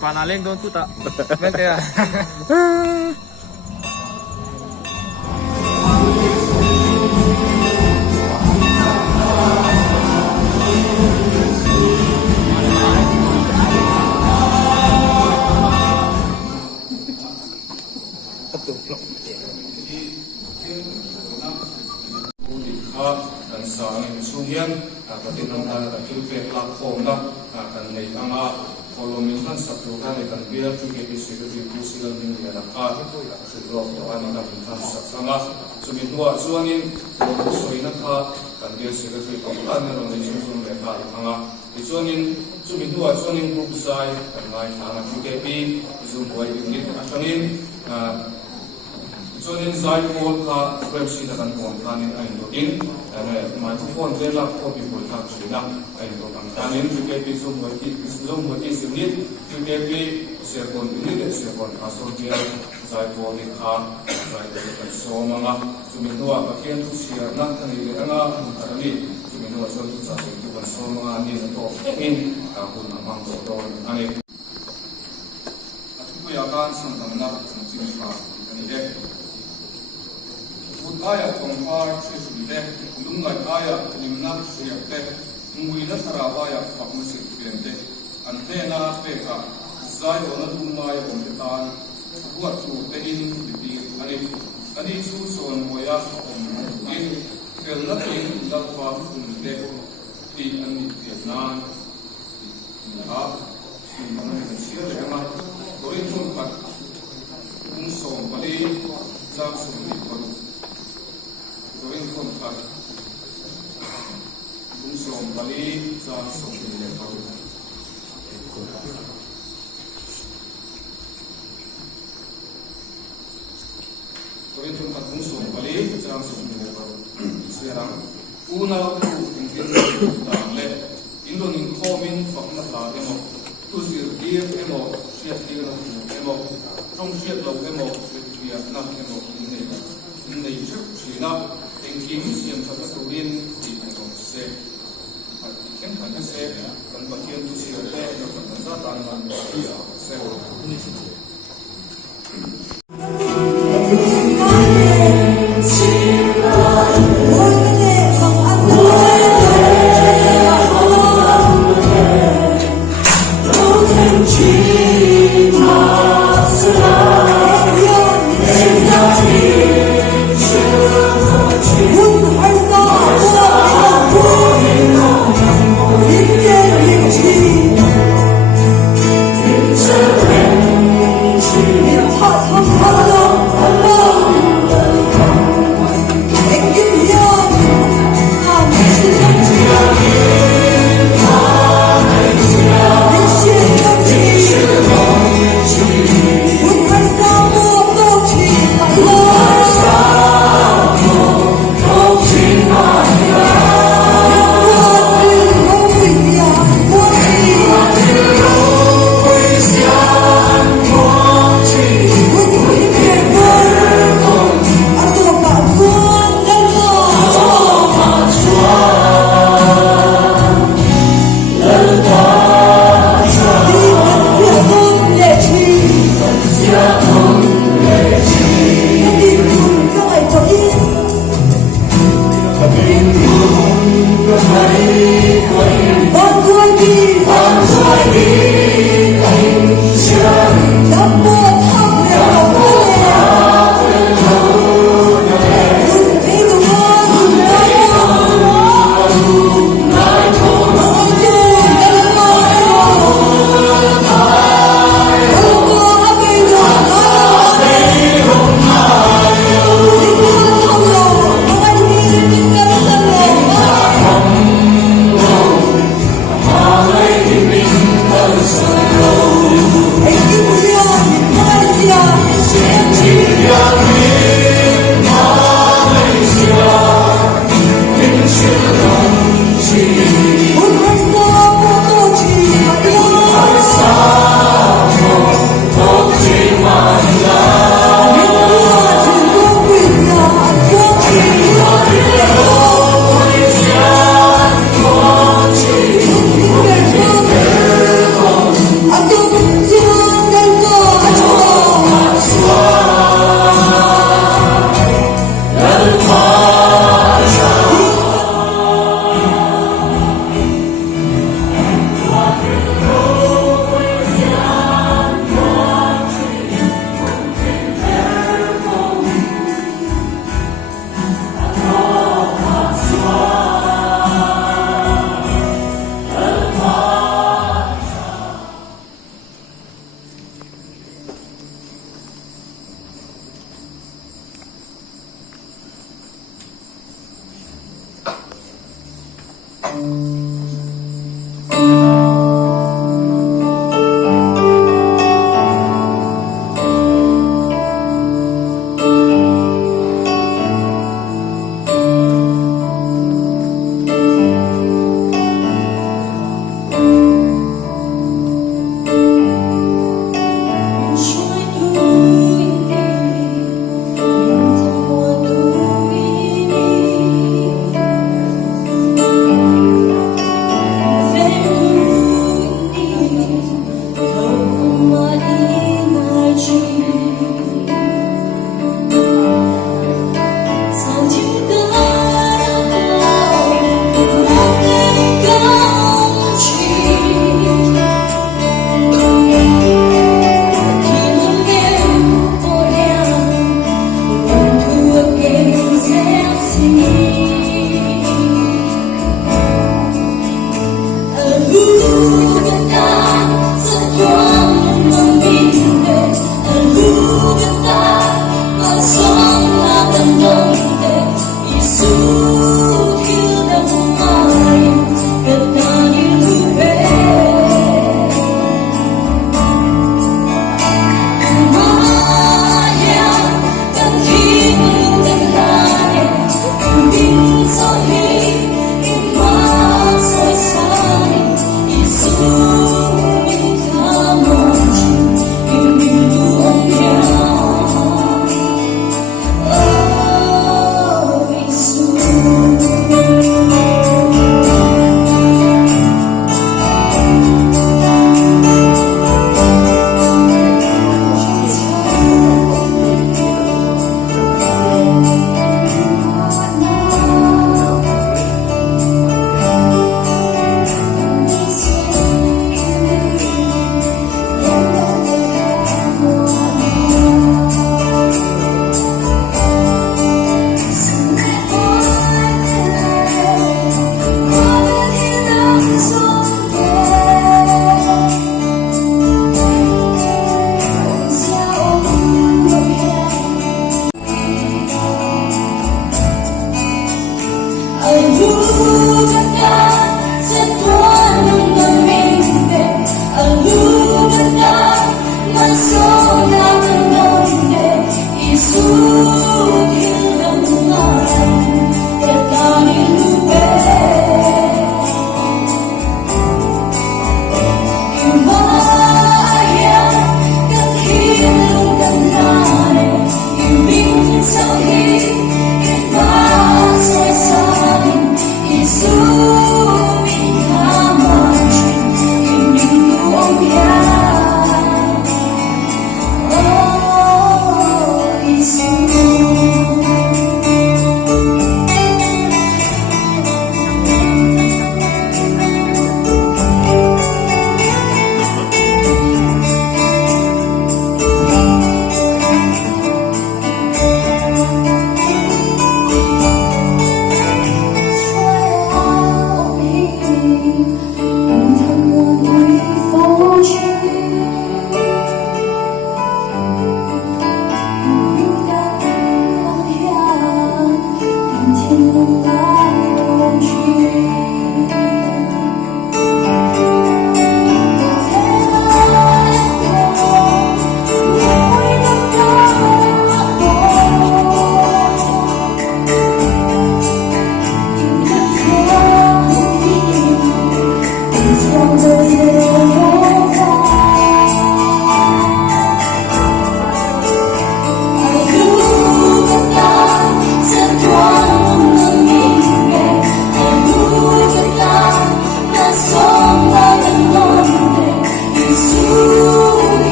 Panaling doon tuta. Vente ya. dan sa ang suhian pati ng tala kilpe platform na kan may anga kolominhan sa program kan biar juga disebut pusilan hingga nakah sebelum doan nak sa sanga sumitwa suanin soina ka kan biar sekali kompan ng legislation mereka anga suanin sumitwa suanin pusai kan mai anga juga pi buat unit asanin Soalnya saya pun website dan kontanin aindodin, microphone jelak kopi boleh sudah aindodang. Kanin juga bisa buat unit juga bisa unit bisa asosiasi saya boleh saya boleh semua cuma dua bagian tu siapa nak ni orang ni cuma dua satu satu itu semua ni untuk ini aku nampak betul ani. Aku yakin sangat nak mencintai ini. Kaya kongkar sesudah lumai kaya nimna siapte muida sarawaya pakmusi pente antena peka zai ona lumai kompetan buat tu tein di ani su son moya in kelna in dalwa kunde di ani vietnam ha mana sia lema koin pun pak unso pali zam sumi baru Korin kontak Bungsong Bali sa Songpili Paru Korin kontak Bungsong Bali sa Songpili Paru Serang Una tu Ingin Dangle Indonin Komin Fakna La Emo Tuzir Dir Emo Siat Dir Emo Trong Siat Lau Emo Siat Vietnam Emo Ini China Kim siam satu turin di Hongkong se, kan kan se, kan bagian tu siapa yang berkata tangan dia se. Lord ช่วยดูดี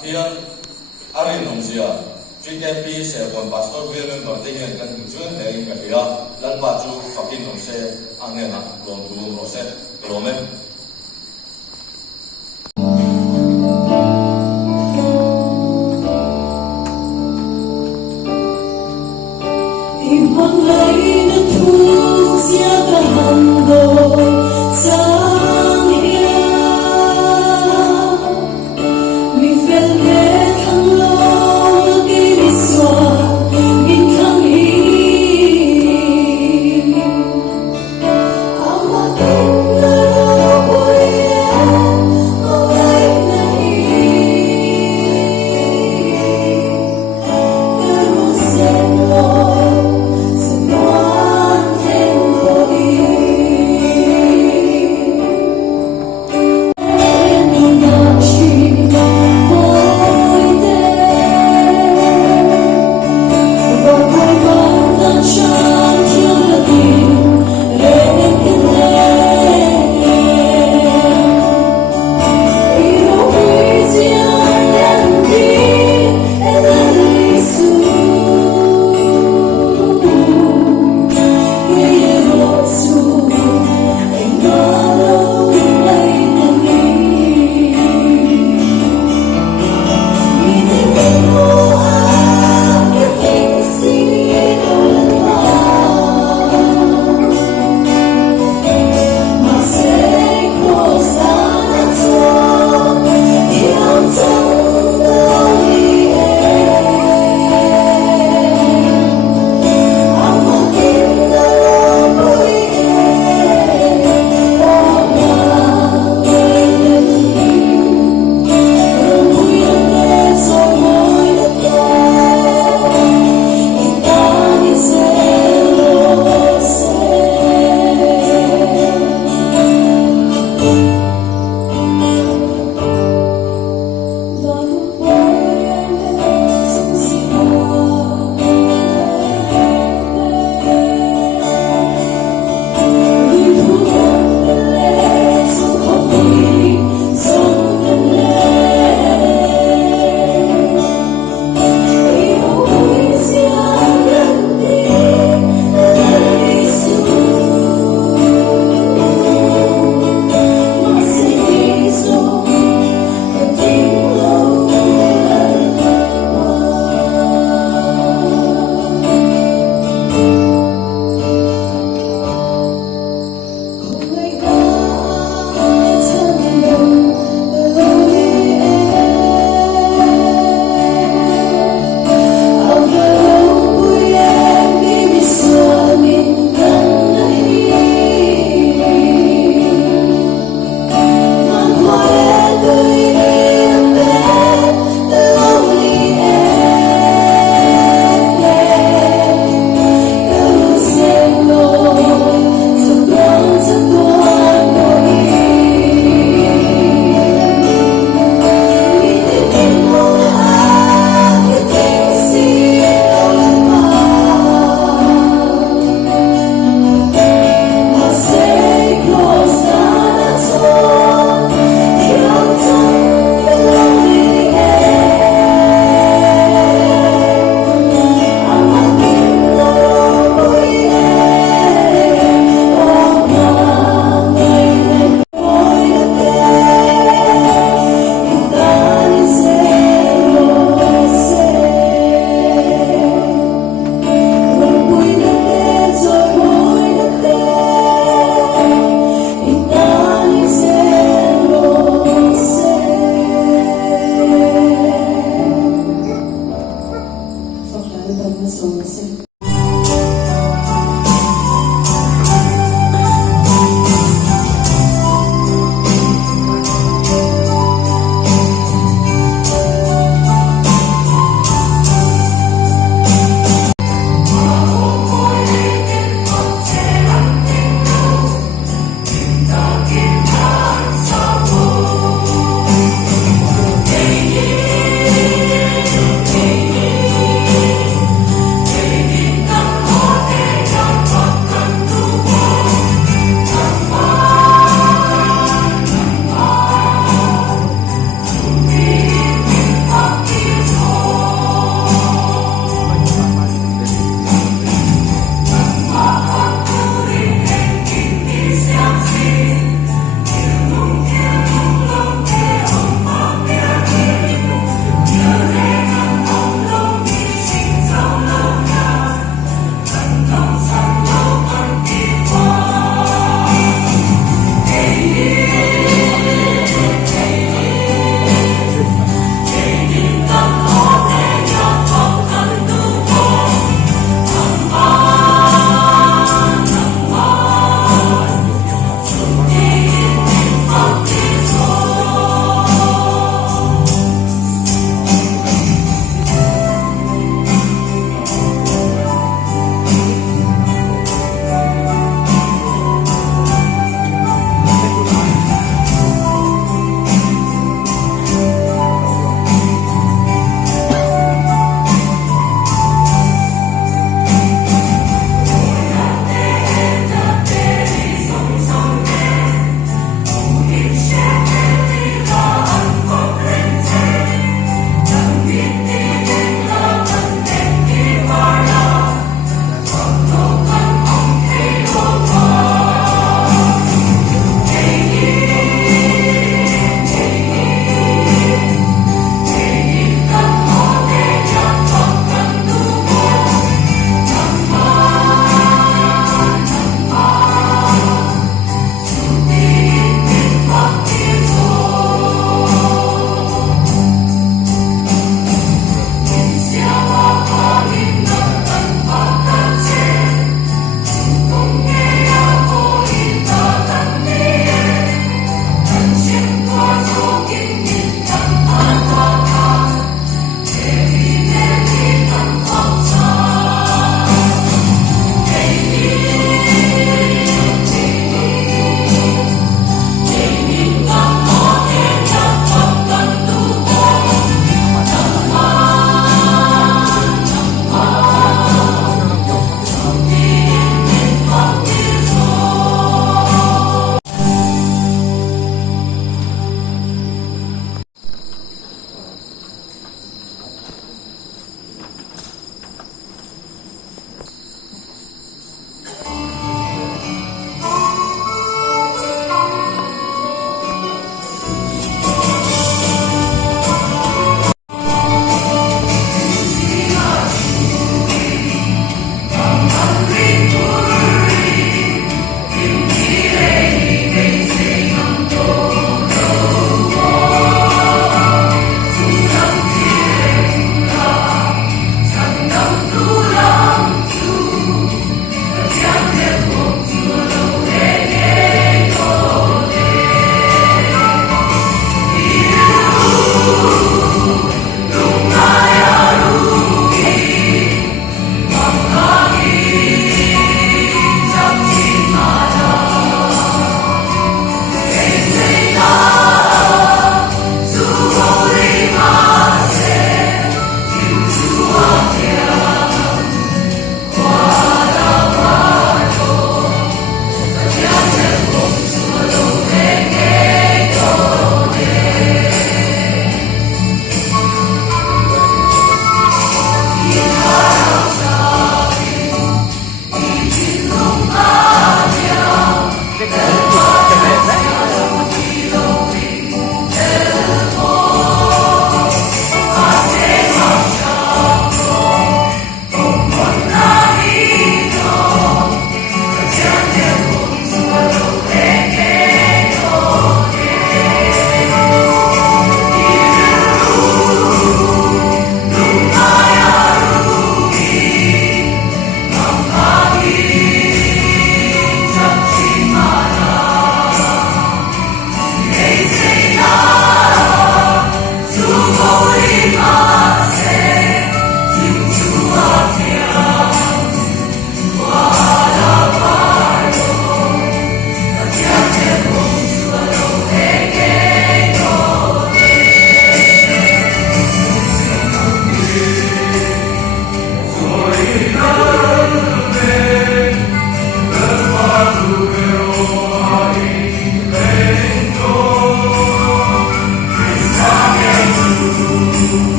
Here, Ari Nongsia, GKP Seven Pastor William Bartingen kan tujuan dari Kaya, dan baju Fakin Nongse, Angena, Lontu Rose, Romen.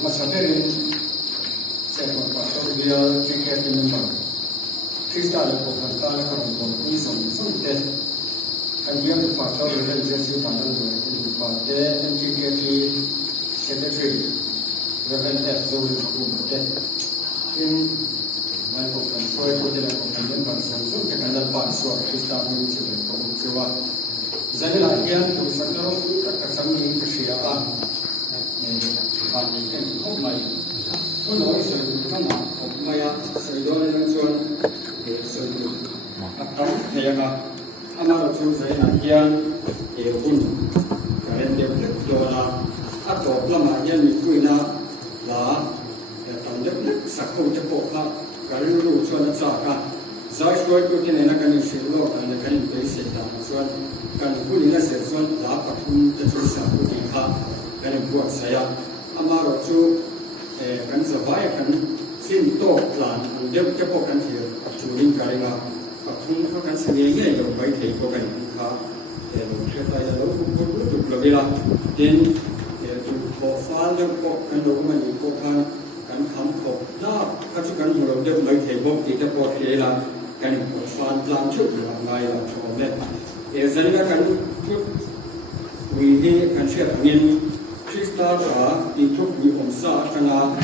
masaberin sekon pastor dia JKP member Krista le ko kan ta ka ko ni som te kan dia tu pastor le jesu tanang do ni pa te JKP secretary Reverend F. Zoe Kumte in mai ko kan soi ko de la ko kan member som so ke kan pa so Krista ni se ko sewa zanila yan to sakaro ka samni ka shia a kan ni ken ko mai ko no se ka ma ko mai a se do le nang chuan e so ni a kam he ya ama ro chu sai na yan e un ka ren de do la a to la ma yan ni ku na la e tam de sak ko te ko ka ka ru chuan na cha ka zai shoi ko tin na kan ni shi lo kan kan pe se ta chuan kan hu ni na se chuan la pa thum te chu sa ku ni kha kan buat saya amaro chu kan savai kan sin to plan de ke po kan thir chu ling ka ringa pa thum kha kan se nge lo bai thei ko kan kha lo che ta ya lo ku lo vela den tu ko fa le ko kan lo ma ni ko kha kan kham ko na ka chu kan lo de bai thei bo ti te po thei la kan ko fa plan chu la ngai la cho me zalika kan tu wi he kan share ngin Krista ra di thuk wi om sa kana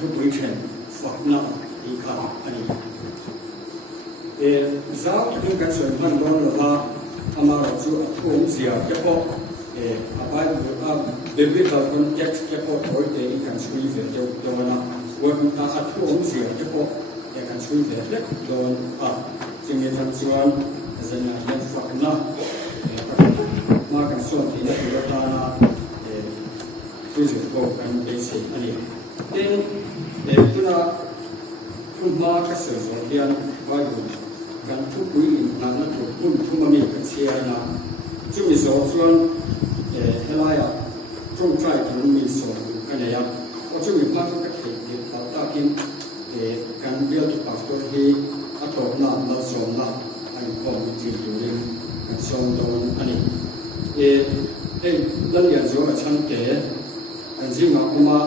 thuk wi chen fakna i kha ani zau ni kan chon man don lo ha amara chu om sia ke po abai bebe ta kon text ke po thoi te i kan chui ve do na won ta khat om sia ke po kan chui ve le don jing ni tan chuan zana yan fakna ma kan son ti na ro ta na tu se ko kan be se ani ten tuna kuma ka se so dian ba gu kan tu kui na na tu kun kuma mi ka sia na chu mi so chuan helaya trong trai kan mi so kan ya o chu mi pa ka ke ke ta ta kin kan bia tu pastor hi a to na na so na ai ko mi ti tu rin kan so don ani lan yan zo a chang ke kan zinga kuma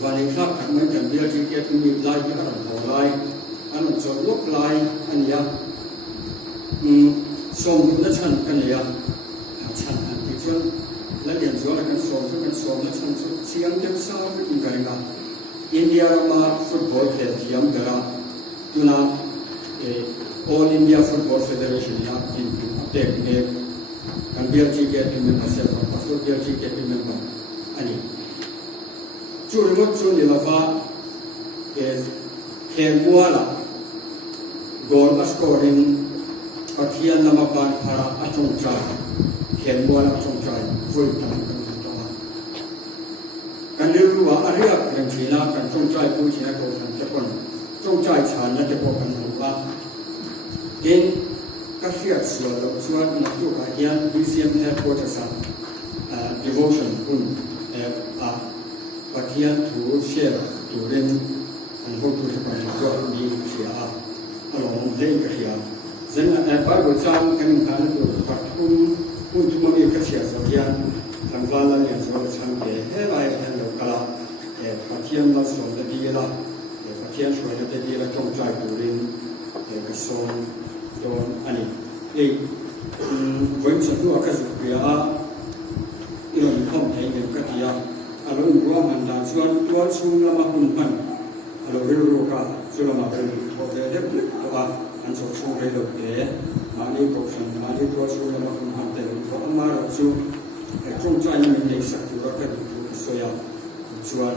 vani khap kan mai kan bia ji ke mi lai hi an ho lai an cho lok lai an ya som na chan kan ya chan an ti chuan lan yan zo la kan som na chan chu chiang dem sa in ka ringa India ma football khel thiam gara tuna All India Football Federation ya in tek ne kan bia ji ke member se pastor bia ji ke member ani chu remote chu ni la fa khen wala gol scoring pathian lama ban phara achong cha khen wala achong cha full time kan ru wa aria kan china kan chong cha pu china ko kan chapon chong cha chan na te po kan ru ba in ka fiat suwa lo suwa na tu ka yan BCM headquarters devotion kun pathian thu share tu ren an ho tu ka ko ni sia along le ka sia zen bible chang kan kan tu pathum kun tu ma ka sia so yan kan wala ya so chang ke he lai han lo kala pathian ma so de di la pathian so de di la chong chai tu ren ka so don ani when sa tu akas ya ilo ni kom thai nge ka tia alo ro man dan chuan tual chung la ma hun man alo ro ka chula ma ka ko de de to a an so chu re lo de ma ni ko san ma ni tual chung la ma hun han te ko ma ro chu e chung chai ni ni sa tu ka tu so ya chuan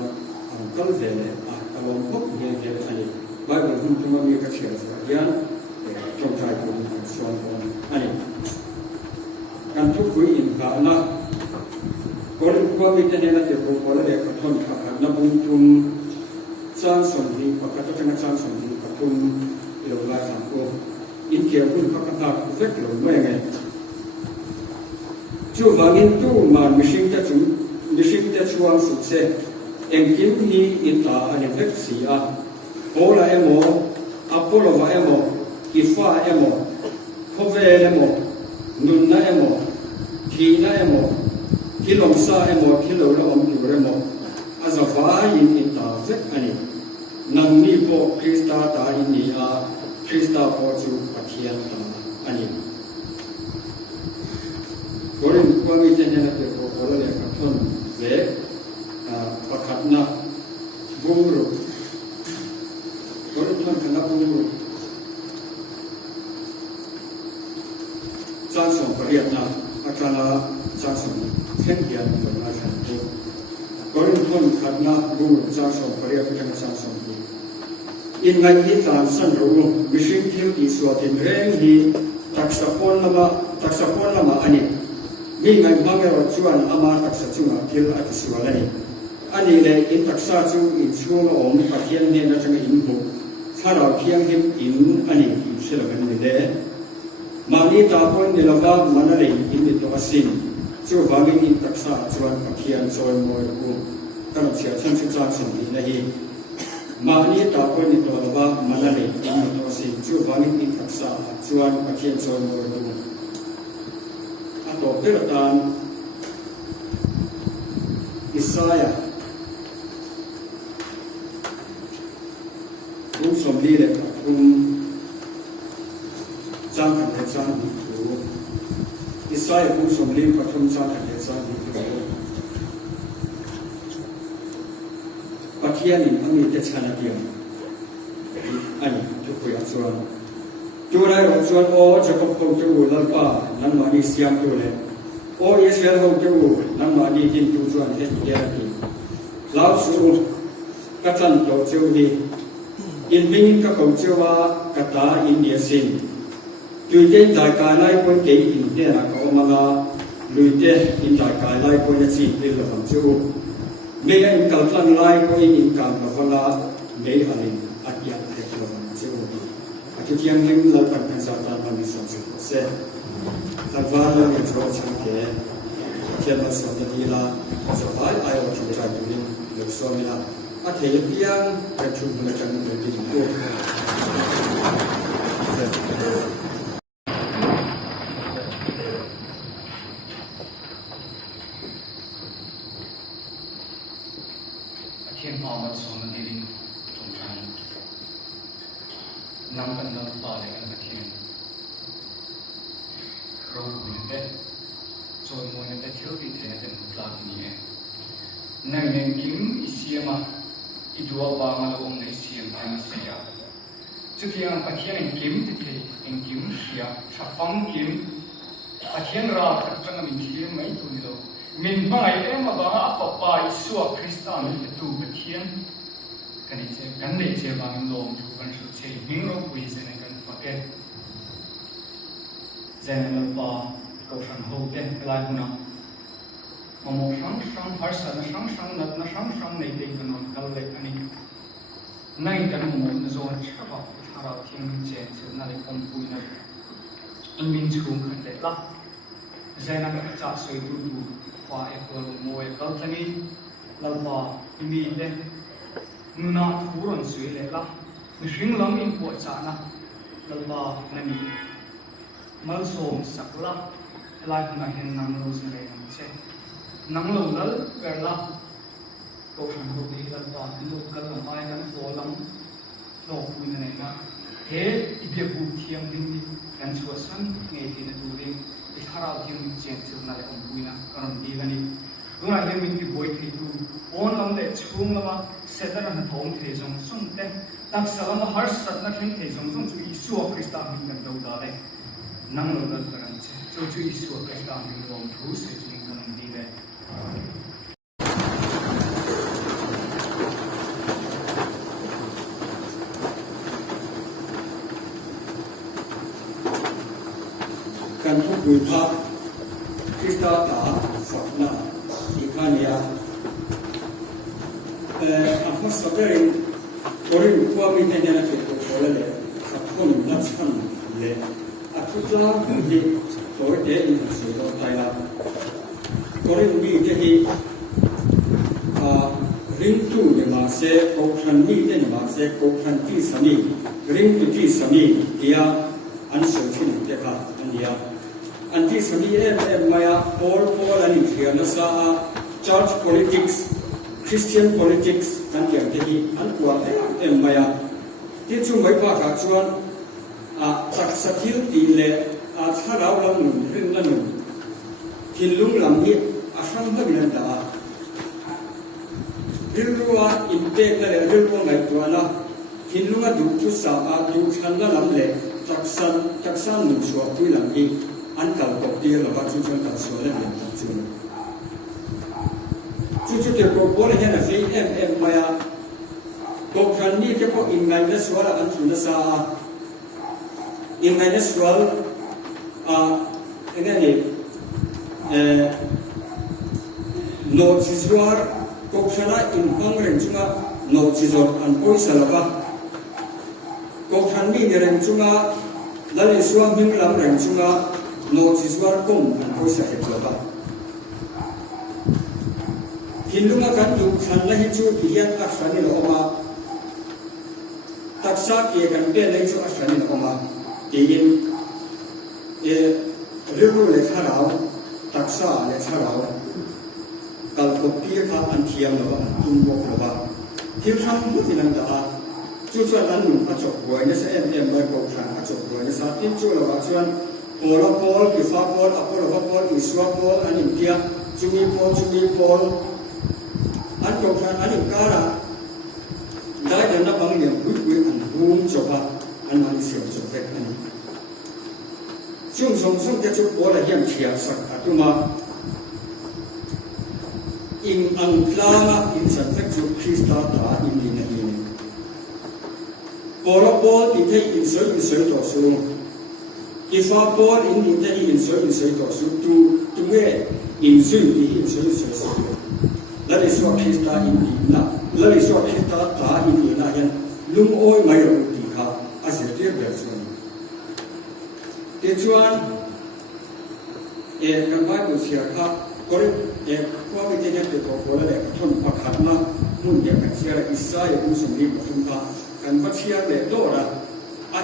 an kal ve le a lo pok nge nge ani bible hun tu ma mi ka chia sa ya trong trai của mình son anh kan thu quý in cả na có những qua mình thế này là tiếp tục có để các thôn các na bung chung sang son đi và các trang sang son đi các thôn lâu lại thằng cô in kia cũng các thằng rất lâu mấy ngày chú vàng in tu mà mình sinh ta chuang sụt xe em kiếm hi in ta anh em thích gì à bố là em mồ Apollo và em mồ Kifa emo, Kove emo, Nunna emo, Kina emo, Kilomsa emo, Kilo emo, azava in ta zet ani nang ni po Krista ta in ni a Krista po chu pathian ta ani korin ko mi te na pe ko le ka thon ve pakhat na buru korin thon kana buru cha song pariat na akala cha song khen hian ko na san tu korin thon khatna buru cha song pariat kana cha song in ngai hi tan san ro mishing thil ti suatin reng hi taksapon lama ani mi ngai mange ro chuan ama taksa chunga thil ati sualani ani le in taksa chu in chung om pathian ne na chang in bu tharau thiang him in ani in shelagan ni le mani ta pon ni lova manale in ni to asin chu wangin in taksa chuan pathian choi moi ku kan chia chan chu cha san ni na hi mani ta pon ni to lova manale in ni to asin chu wangin in taksa chuan pathian choi moi ku to peratan Isaya kum somli le kum chang kan chang tu Isaya kum somli pathum chang kan chang tu pathian in ami te chana dia ani tu ko ya chuan tu lai ro chuan o jacob ko tu lalpa nan ma ni siam tu le o Israel ho tu nan ma ni tin tu chuan he dia ni lao su ka chan to chu ni in ming ka ko chu wa ka ta in dia sin tu te dai ka lai pon ke in te na ko ma ga lui te in dai ka lai pon na chi te lo ham chu me in ka tlan lai ko in ka ma fa la me alin atia te lo ham chu ati tiang him la pan kan sa ta pan sa se ta va la ni tro chang ke ke ma so de ni la so ai ai wa chu cha ni le so mi la a the piang ka chu na chang de ti ko thiên hoa mất số nó đi linh trong trang năm gần năm ba để ăn thiên rồi mình biết rồi mình biết thiếu cái thế này là gì này nên kiếm isia mà idua ba mà ông này isia anh isia trước khi anh bắt thiên kiếm thì anh kiếm isia sắp phăng kiếm bắt thiên ra thật chẳng mình kiếm mấy tuổi đâu mình mai em mà bà phật bài suốt Christian thì tu bậc thiên cái này sẽ gắn để sẽ bằng lòng tu văn sự sẽ miếng rau quỳ sẽ này gần phật em sẽ là bà cầu sản hậu em lại hùng nào mà một sáng har sa na sáng nát na sáng này đây cái non cal lệ anh này cái nó một nó rồi chắc vào thà vào thiên sẽ là để công phu này anh mình chung khẩn để lắm sẽ là cái trả soi tu qua ekol moe kaltani lalpa imi de nuna thuron sui le la mishing lam in po cha na lalpa nani mal som sakla lai na hen nang lo se le che nang lo lal ver la ko san ho di lalpa lo kal la mai kan po lam lo pu na nei na he ide bu thiam ding kan chu san nge ti na du ding harau thiam chen chuna le om puina karon di gani tunga le min ki boy thi tu on lam le chung lama setan na thong the jong sum te tak salama har sat na thing the jong chu isu krista min kan do da le nang lo dal karan che chu isu krista min rom thu se chung kan di le kan thu bui pha Krista ta sakna ikania atmosferin korin kwa mi tenya na ke ko le sakon na chan le atutla di ko de in se do taila korin mi de hi ring tu de ma se ko khan mi de ma se ko khan ti sami ring tu ti sami dia an so chin te kha ania anti sami maya all and in na sa church politics Christian politics นั้นอย่างที่อันกว่าเอ็มมายาที่ช่วยไม่พาขาดชวนตักสถิลตีเลถ้าเราลำหนึ่งเรื่องละหนึ่งทินลุงลำนี้อาศัยไม่เป็นอันตรายเรื่องว่าอินเตอร์นั่นแหละเรื่องว่าไงตัวนะทินลุงดูทุสาดูฉันละลำเล่ตักสันหนึ่งชัวร์ที่ลำนี้อันเก่าปกติเราว่าชุดตักชัวร์เล่นอย่างชุดเดียวกับว่าเห็นอะไรเอ็มมายาก็ครั้งนี้แค่พออินไงนั่นชัวร์อันทุนสาอินไงนั่นชัวร์ini notiswar kokshana in pangren chunga notisor an poisa laba kokhan mi ren chunga lali swam him lam ren chunga notiswar kom an poisa het laba hindunga kan du khan la hi chu hian a shani lo ma taksa ke kan pe lai chu a shani lo ma yinเรื่องเลยข้าเราตักษาเลยข้าเรากัลกบพี่ข้าอันเทียมหรือว่าตุ้มบกหรือว่าที่ทำที่นั่นแต่จุดส่วนนั้นหนุ่มกระจกหวยนี่ใช่เอ็มใบกบขันกระจกหวยนี่สัตว์ที่จุดเราส่วนโพลโพลกิฟ้าโพลอโพลโพลอิสวาโพลอันอินเดียจุมีโพลอันกบขันอันอินการะได้เดินนับบางอย่างวิ่งอันบูมจบอันมันเสียวจบเล็กอันนี้ช่วงส่งจะจุดโบราณยังเขียนสักตัวมาอิงอังกลาอินสันติจุดคริสต์ตาอินดีนะอินโบราณโบที่ที่อินสวยต่อสู้อีฟ้าโบอินที่ที่อินสวยต่อสู้ตัวเมื่ออินสวยที่อินสวยแล้วในส่วนคริสต์ตาอินดีนะแล้วในส่วนคริสต์ตาอินดีนะยันลุงโอ้ยไม่รู้ที่เขาอาศัยเทียบแบบส่วนเดี๋ยวชวนกันไปดูเสียครับก็เลยพวกวิทยาเด็กก็เลยทนประคับมามุ่งอย่างกันเสียอิสราเอลมุ่งสมบูรณ์มาทุ่มท่ากันพัชยาเด็กโตระ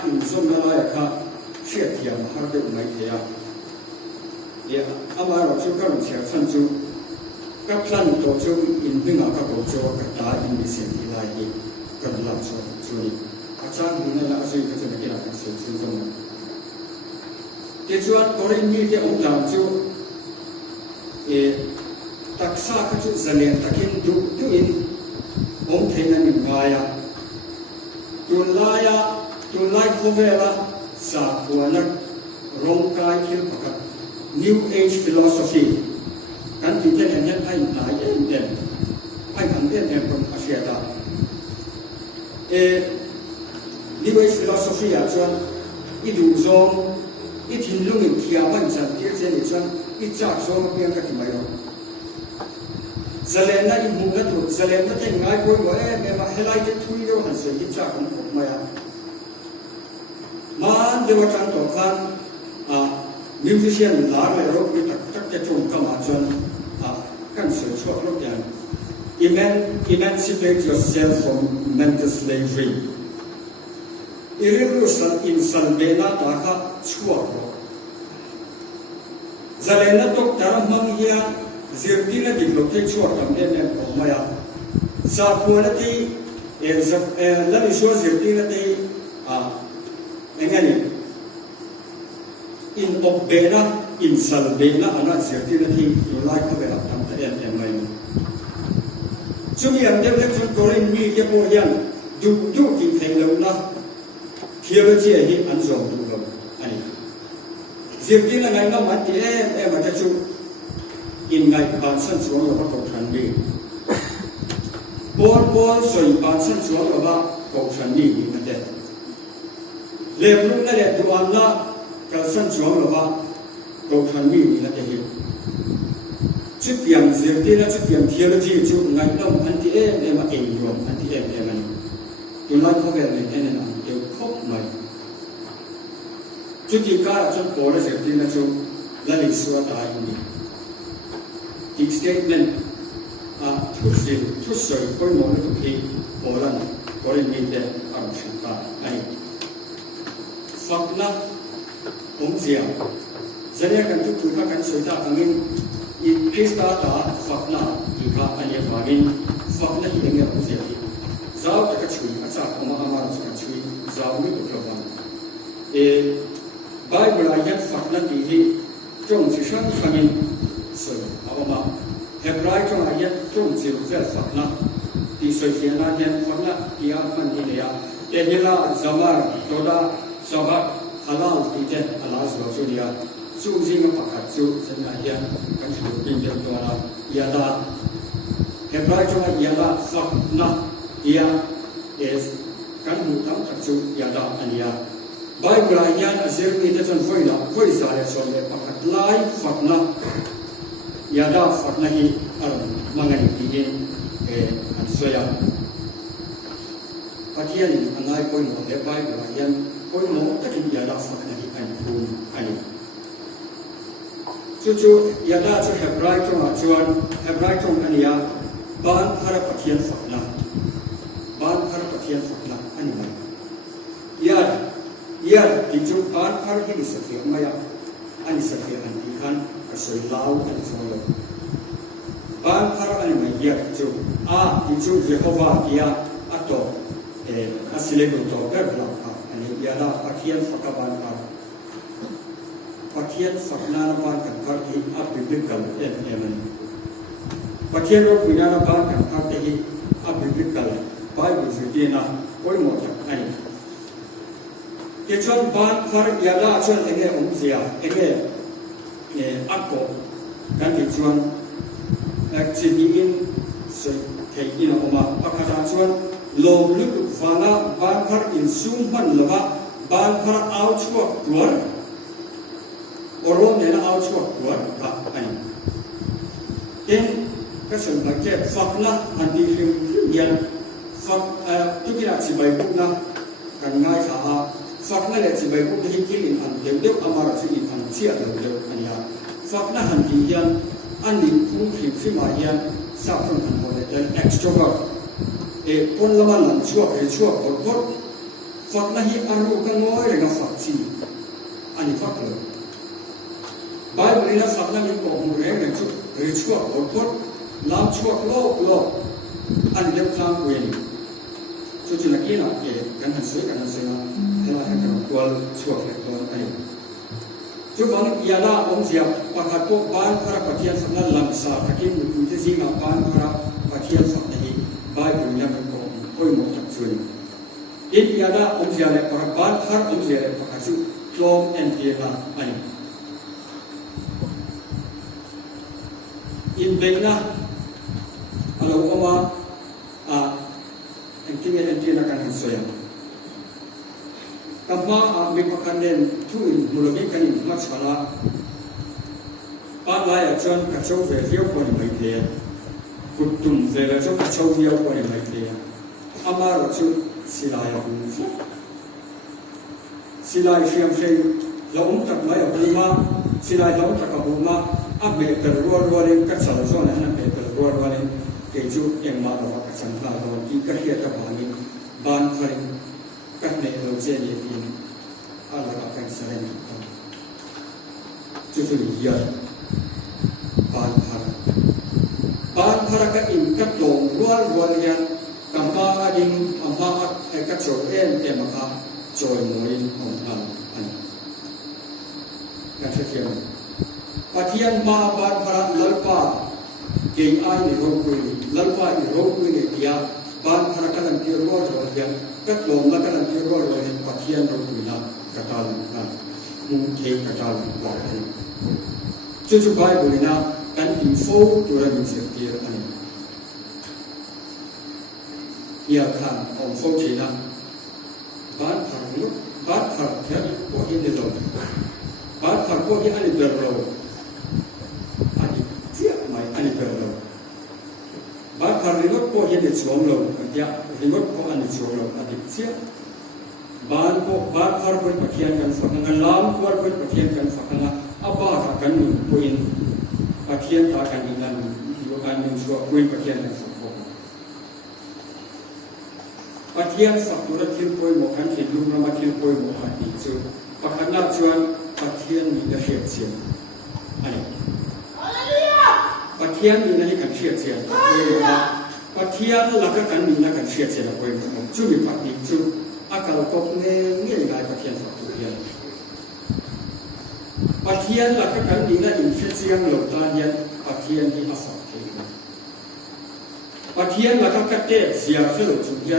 อินสมนาลายค่ะเชื่อเทียมหาเด็กไม่เทียอามาเราช่วยกันเสียสันจูกับพลันตัวจูอินดึงเอากับตัวจูกับตาอินดิเซนที่ลายอีกกันหลังช่วยอาจารย์นี่นะอาจารย์ก็จะไม่เกี่ยวกับเสียซึ่งตรงนั้นเดี๋ยวชวนคนนี้ที่องค์ดำจูตักษาเขาจูเสลียงตักินดูอินองค์เทนันอินวายตุลายโคเวล่าสาบัวนักร่างกายคิดประกาศ New Age Philosophy กันที่จะเห็นให้หลายให้ทำเป็นอาเซียนNew Age Philosophy อาจารย์อีดูซองอีทิ้งลงอีกที่อาบันจันที่เจนิจันอีจากซองเพียงกันที่ไม่รู้เซเลน่าอีมุงกันถูกเซเลน่าที่ง่ายกว่าเมื่อมาเฮลัยที่ทุยเดียวหันเสียอีจากของผมไม่เอามันเดี๋ยวจันต่อกันมิวสิเชียนหลายเลยเราไปตักจะชมกรรมจนกันเสียชั่วโลกอย่าง emancipate yourself from mental slavery Irirusan insan bena taka chuako. Zalena tok taram manghiya zirtina diklote chuakam ene omaya. Sapuna ti lani shwa zirtina ti engani in obbena insan bena ana zirtina ti yulai ko be atam ta en mai. Chumi am dem chun korin mi ke po yan du ki thailo na theology hi an zong du lo ani zirtin na ngai man ti ma ta chu in ngai ban san chuang lo ko than ni bol soi ban san chuang lo ba ko than ni ni na te le lu na le du an na ka san chuang lo ba ko than ni ni na te hi chu tiam zirtin na chu tiam theology chu ngai nom an ti ma ei rom an ti man tu lai ko ve ne ne naไม่จุดที่การจุดโพลเสร็จที่นั่นจุดและในส่วนตายนี้อีก statement ทุกสิ่งก็มองดูที่โพลันโพลินมีแต่อารมณ์สุดท้ายอันนี้ฝักนักผมเสียจะเรียกกันทุกคนกันสุดท้ายอันนี้อีคริสต์ตาฝักนักอีกอันนี้ฝักนี้ ฝักนะที่เงี้ยผมเสียที่เจ้าตะกะชุยอาจารย์ของมาตะกะชุยเจ้าไม่ถูกระวังไบเบิลอายัดฝักนะที่จงจิชันฟังอินสวยเอามาเฮบรายจงอายัดจงจิรุเวลฝักนะที่สวยเขียนนะยันฝักนะที่อามันที่เนี่ยเฮลาซามาร์โตดาซาบักฮาลาลที่เจอัลลอฮฺสุบฮานะฮูวะตะอาลาสู้จริงกับปากสู้สัญญาเฮียนกันสุดเป็นเจ้าตัวเรายาดาเฮบรายจงยาดาฝักนะยาเอสกันหูตั้งกับสู้ยาดาอันยาไบเบิลอายัดอาศัยมีแต่ส่วนฝอยละฝอยสายส่วนเล็กปากลายฝักนะยาดาฝักนะที่มังงันที่เห็นอันสวยปะเทียนอันไหนคนหมดเฮบรายเบิลอายัดคนหมดก็ที่ยาดาฝักนะที่อันคูอันนี้จู่ๆยาดาจะเฮบรายจงชวนเฮบรายจงอันนี้บ้านพระปะเทียนฝักนะบ้านพระปะเทียนฝักนะอันนี้ไหมยาที่จู่บ้านพระที่สักเสียไม่ยาอันนี้สักเสียอันที่ขันก็สวยลาวอันนี้สวยเลยบ้านพระอันนี้ไม่ยาจู่ที่จู่เยโฮวาที่อัตโตอาศิเลกุโตเกิดหลักอันนี้ยาดาปะเทียนฝักบ้านพระปะเทียนฝักนานาบ้านกันพระที่อับบิบิกัลมันปะเทียนรบวิญญาณบ้านกันพระที่อับบิบิกัลไปบุษดีนะโอ้ยหมดอันนี้เจ้าบ้านพระยาดาชวนเองเสียเองอักโกกันที่ชวนจีบีอินสุดเทียนออกมาปะคาชวนโลลึกฟ้านะบ้านพระอินซุ่มมันหรือว่าบ้านพระเอาชั่วกวนโอโรเนี่ยเอาชั่วกวนครับอันนี้เองก็ส่วนมาเก็บฝักนะอันที่คือเย็นฝักทุกอย่างสิใบบุกนะกันง่ายค่ะฝักนั่นแหละสิใบบุกที่กินอันเดียวอามาราสิอันเชี่ยเดียวอันนี้ฝักนั่นอันที่เย็นอันนี้พุ่งขึ้นขึ้นมาเย็นสร้างคนอันโมเดลเอ็กซ์โทรเวิร์ดคนละมันชั่วกดฝักนั่นที่อารูกันน้อยเลยกับฝักชีอันนี้ฝักเลยไบเบิลนั้นฝักนั้นมีบอกมูเรื่องเป็นชั่วกดล้ำชั่วโลกอันเดียวกันเวนี่จู่ๆนักกีฬากันหันสวยกันหันสวยนะเวลาให้กันตัวชั่วตัวอันนี้จู่บางยาดาองเสียปากพวกบ้านพระปะเทียนฝักนั้นลำสาตะกี้มันจะสิ่งกับบ้านพระปะเทียนฝักนี้ไบเบิลนั้นเป็นบอกโอ้ยหมดสวยอินยาดาองเสียเลยปากบ้านพระองเสียเลยปากจู่คลองเอ็นเทียนะอันนี้อินเบกนะอะไรก็มาเอ็นที่นักการสวยกับมามีประกันเด่นทุนมูลนิธิกันมัชมาลาป้าลายจนกระเช้าเฟี้ยวคนไม่เทียกุดตุ่มเวลาจนกระเช้าเฟี้ยวคนไม่เทียอามาเราชุดศิลายบุญศิลายเชียมเชียเราอุ้มตักไม้เอาบุญมาศิลายเราตักเอาบุญมาอับเบตรัวเลยกัดสารส่วนนั้นเบตรัวเลยเกี่ยวกับยังมาเรากัดสังขารเรากินกระเทียมกับหางินบ้านใครกัดในเราเจนี่อินอะไรกันสารนี่จุดนี้ยาบ้านพระก็อินกัดลงรัวยันกัมมาอดิงอัมมาไอ้กัดโจเอ็นเอ็มมาโจยมวยของอันกันเทียมปะเทียนมาบ้านพระลัลปาเกี่ยไอ้ในโรงกุยลัลปาในโรงกุยในที่ยาบ้านพระกันที่รัวยันกัดลงแล้วกันที่รัวยันปะเทียนโรงกุยนะกระตันมุงเทกระตันบอกให้จู่ๆไปบุรีนะกันอินโฟตัวเราเสียทีอันนี้เยี่ยมขันองโฟทีนะบ้านพระลุกบ้านพระเทียนพวกนี้เดือดบ้านพระพวกนี้อันนี้เดือดร้อนอันนี้เจี๊ยบไหมอันนี้เดือดร้อนบ้านพระริโกพวกนี้เดือดร้อนลงอันนี้ริโกพวกอันนี้ร้อนลงอันนี้เจี๊ยบบ้านพระเป็นปะเทียนกันฝักงั้นล้ำพวกเป็นปะเทียนกันฝักงั้นอาบ้ากันปุยนปะเทียนตากันนั่นอยู่กันหนึ่งชั่วปุยปะเทียนกันฝักพวกปะเทียนฝักตัวละเทียนปุยหมกขันเขียนลูกเรามาเทียนปุยหมกขันอีกจู่ปะขันหน้าชวนปะเทียนมีแต่เฉียดเฉียนอันนี้ปะเทียนมีแต่ขันเฉียดเฉียนปุยหมก ปัทยาลักกันมีนักเชียร์เสียไปจุดปักดิจุดอากาศก็เงี้ยปัทยาฝักตุเฮียปัทยาลักกันมีนักอินเฟเซียงหลบตาเฮียปัทยาที่อาศัยปัทยาลักกันเตะเสียขึ้นจุดเฮีย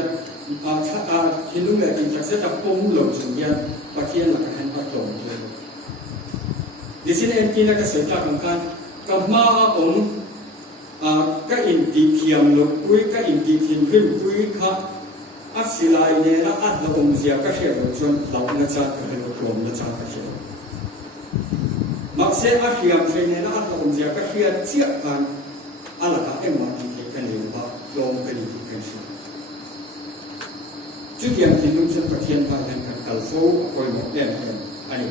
ที่นุ่งเลยอินจักเซตับปุ่มหลบจุดเฮียปัทยาลักกันปัดลงเลยดิฉันเองที่นักเศรษฐกิจการกับมาองก็อินดีเทียมลบกุยก็อินดีเทียมขึ้นกุยครับอัศลายเนี่ยนะอัศลงเสียก็เชื่อจนเราเนื้อจัดก็ให้เราลงเนื้อจัดก็เชื่อมักเสียอัศยามเชื่อเนี่ยนะอัศลงเสียก็เชื่อเชื่อกันอะไรก็เอ็มมาที่กันเองว่าลงกันที่กันเชื่อจุดอย่างที่นุ่งเส้นประเทียนพากันกัลโฟคอยหมดแดนอันนี้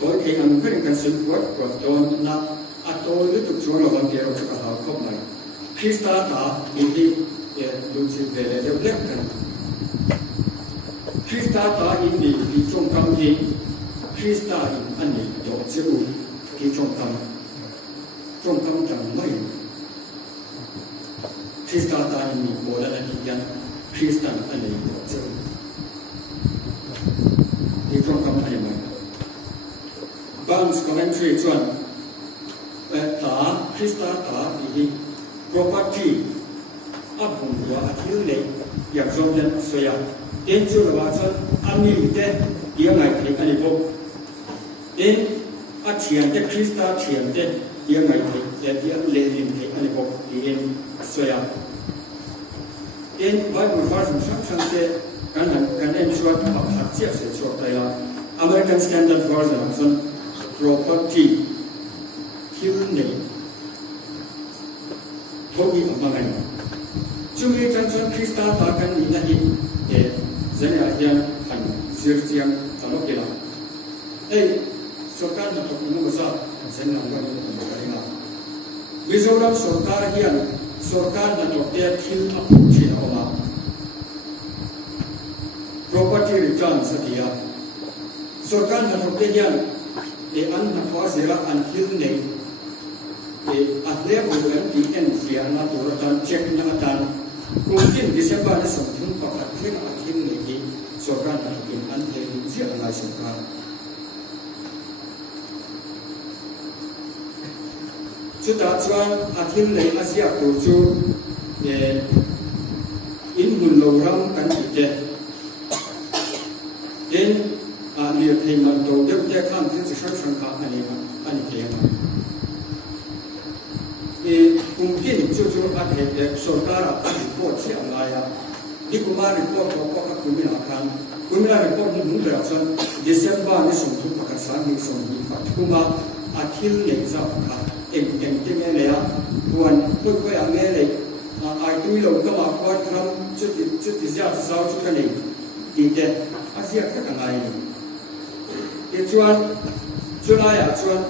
ตัวเองมันก็เป็นการสืบวัดกว่าโดนนับatau itu cuma orang dia orang cakap kau mai. Krista tak ini lucu bela dia belakang. Krista tak ini di jongkang ini. Krista ini dok jauh di jongkang. Jongkang jangan mai. Krista tak ini boleh lagi yang Krista ini dok jauh di jongkang ini mai. Bounce commentary cuan. ตาคริสตาตาดีโปรปัตตีอับหุ่นหัวอาทิตย์เลยอยากชมเด่นสวยเด่นจุดว่าฉันอันนี้เด่นยังไงถึงอันนี้พบเด่นอาเทียนเด่นคริสตาเทียนเด่นยังไงถึงเด่นยังเลนินถึงอันนี้พบเด่นสวยเด่นไว้บนฟ้าสูงชั้นเด่นกันเด่นชวนขับหัดเจียบเสียชวนไปละ American Standard Version ฉัน propertyคิวนี่พวกนี้ออกมาไงช่วงนี้จันทร์คริสต์ตากันนี่นะที่เจนอาเฮียนหันเสียเสียงตลอดกี่ละสุการนั้นตกนุ่งซาเจนนั่งกันอยู่ตรงนี้นะวิจารณ์สุการเฮียนสุการนั้นตกเดียคิวอัพที่ออกมา property return สักอย่างสุการนั้นตกเดียนอันนั้นพอเสียอันคิวนี่atlet bukan PN siapa turun cek nangatan mungkin Desember ni sebelum pakat cek akhir lagi sokan mungkin ante siapa lagi sokan sudah cuan akhir lagi Asia kurju inhul lorang kan kita dan lihat hemat tu dia kan kita sesuatu kan ani kiam mungkin jujur ada saudara report siapa laya di kemarin report apa kuminakan report mungkin berasal Desember ni sungguh pakai sangat sungguh cuma akhir yang zaman yang ni ya bukan kau yang ni itu lo kama kuat kan cuti siapa sahau cuti ni tidak Asia kan lain cuan ya cuan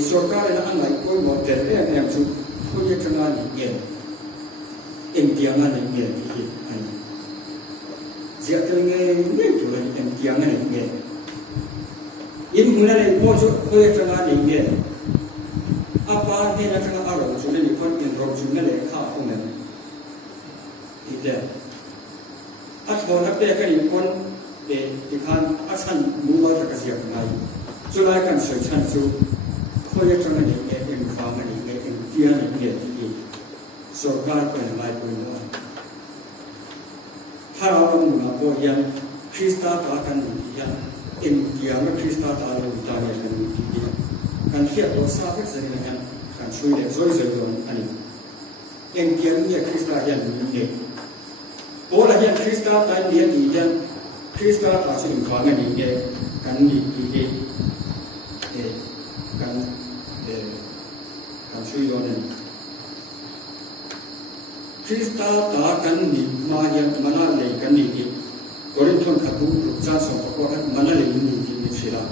saudara yang lain kau model yang tu kau yang kenal ni India mana ni siapa ni tu lah India mana ni ini mulai kau yang kenal ni apa ni nak kenal orang tu ni kau yang orang tu ni kau pun tidak atau nak pergi ni pun ikan asal mula terkasih apa ni Julai kan sesuatu tu kau yang kenal ni yang faham ni India ni surga pun lain pun lah. Harap mula pun yang Krista takkan yang India macam Krista tak lalu tanya yang India. Kan siapa dosa kerana yang kan sudah zoe ani. India ni Krista yang ni. Orang yang Krista tak dia yang Krista tak seimbang ni kan ni kan sudah ni. Krista takkan ni mana lagi kan ni orang tu nak buat jasa orang mana lagi ni sila.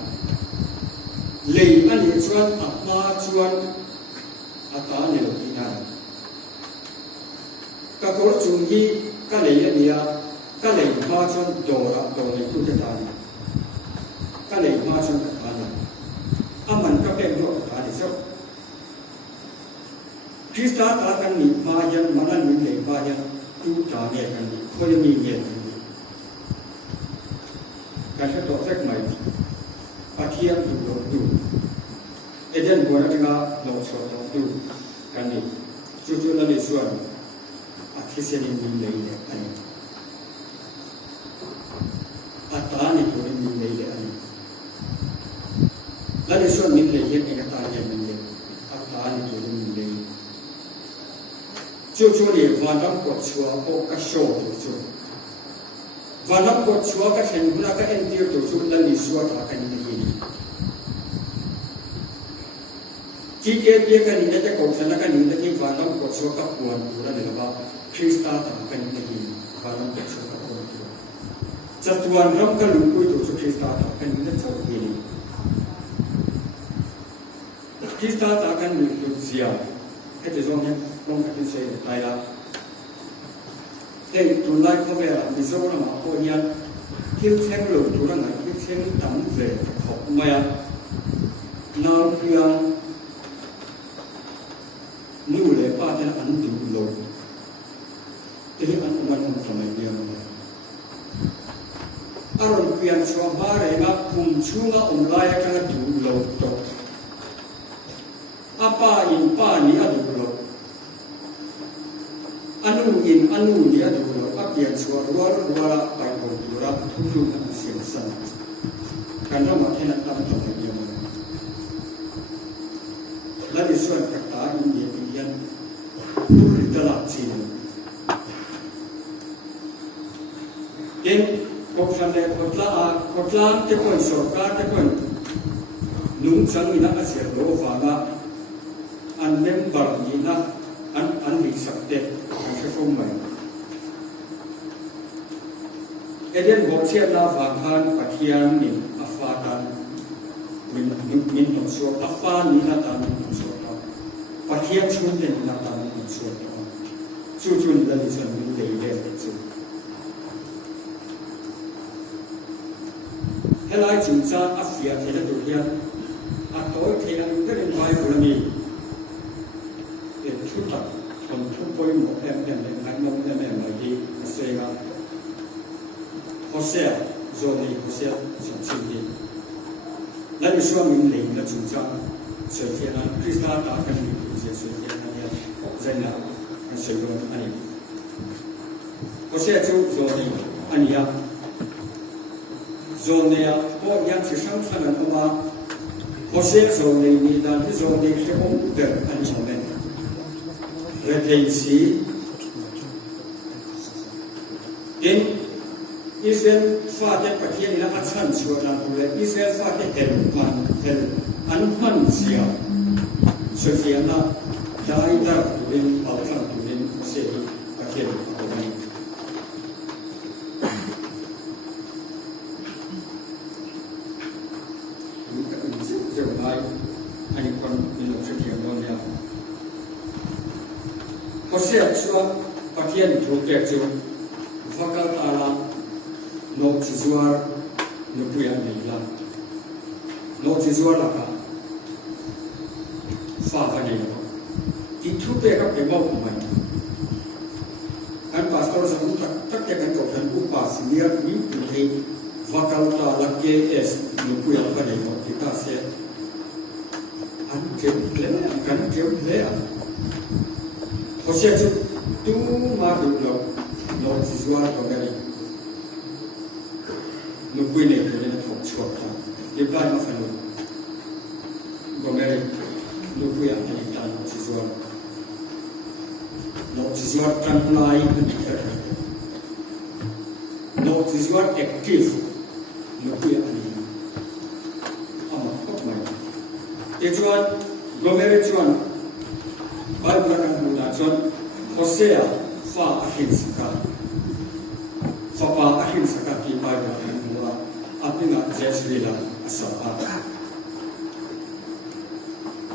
Lagi ani cuan apa cuan apa ni lagi ni. Kalau cumi kalau dia kalau macam dora itu kita ni. Kalau macam kita ni. Aman kapeng dua kita ni so. Krista ta kan ni ma yan manan ni le ba yan tu ta ne kan ni ko yan ni ne kan sa to sek mai pathiam tu lo tu eden bo na nga lo so to tu kan ni chu chu la ni suan akhisen ni le le ani atani ko ni le le ani la ni suan ni le yen ni ta yen ni le atani ko ni le chu chu ni va dam ko chua ko ka sho tu chu va dam ko chua ka hen bula ka en tir tu chu la ni suan ta kan ni ni ji ke pye ka ni ne ta ko sana ka ni ni va dam ko chua ka puan tu la ni ba Krista ta kan ni ni va dam ko chua ka puan tu Chatuan ram ka lu ku tu Krista ta kan ni cha ni Krista ta kan ni lu zia he te zong he long ka ti se tai la ei tu lai ko ve la mi zo na ma ko nya kil chen lu tu na ngai kil chen tam ve ko ma ya na pia nu le pa te an du lo te an man ko ta mai dia ma aron pian chua ba re na kum chunga lai ka na du lo to apa in pa ni adu lo anu ni adu lo apian chua ruara pai ko dura thu na sin san kan no ma thena tam to ni ma la ni suan ka ta in ni ti yan ri ta la chin in ko san de ko tla te ko so ka te ko nung chang ina a sia lo fa na an member ni na an ni sakte an se ko mai eden bo che la va khan pathian ni afa tan min no so afa ni na tan no so ta pathian chun de na tan no so ta chu chu ni da ni san ni le le chu helai chim cha afia the la du hian a toi the an ke ren bai ko ni e chu ta kon chu poi mo em le ngai mo em mai hi se ga Hosea zoni Hosea chim chim ni la ni shuang min le la chim cha se fe na Krista ta kan ni se se fe na ya zaina se go ani Hosea chu zoni ani ya Zonea ko yang chi shang shang na ma Hosea zoni ni dan ni zoni she om de ani men retensi in Israel fa de pathian ila achan chua na le Israel fa de hel an han sia so sia na dai da rin al chan rin se pathian ko ni ani kon ni lo che kian don ya Hosea chua pathian thu ke chu vakal ala no chizuar no puya nei la no chizuar la ka fa va nei lo ti thu pe ka pe mo mai kan pastor sa mu tak ke kan ko kan u pa senior ni tu thei vakal ta la ke es no puya va nei lo ti ta se an ke le kan ke le Hosea chu tu ma du lo no chizuar ko nei no pui ne ko ne thok chok ta le bai ma fa no gomere no pui an ni tan chi zuar kan lai no chi zuar active no pui an ni ama kok mai e chuan gomere chuan bai bra kan mu na chuan Hosea fa ahin saka Fapa ahin sakati bai bra apinga Jezreela asapa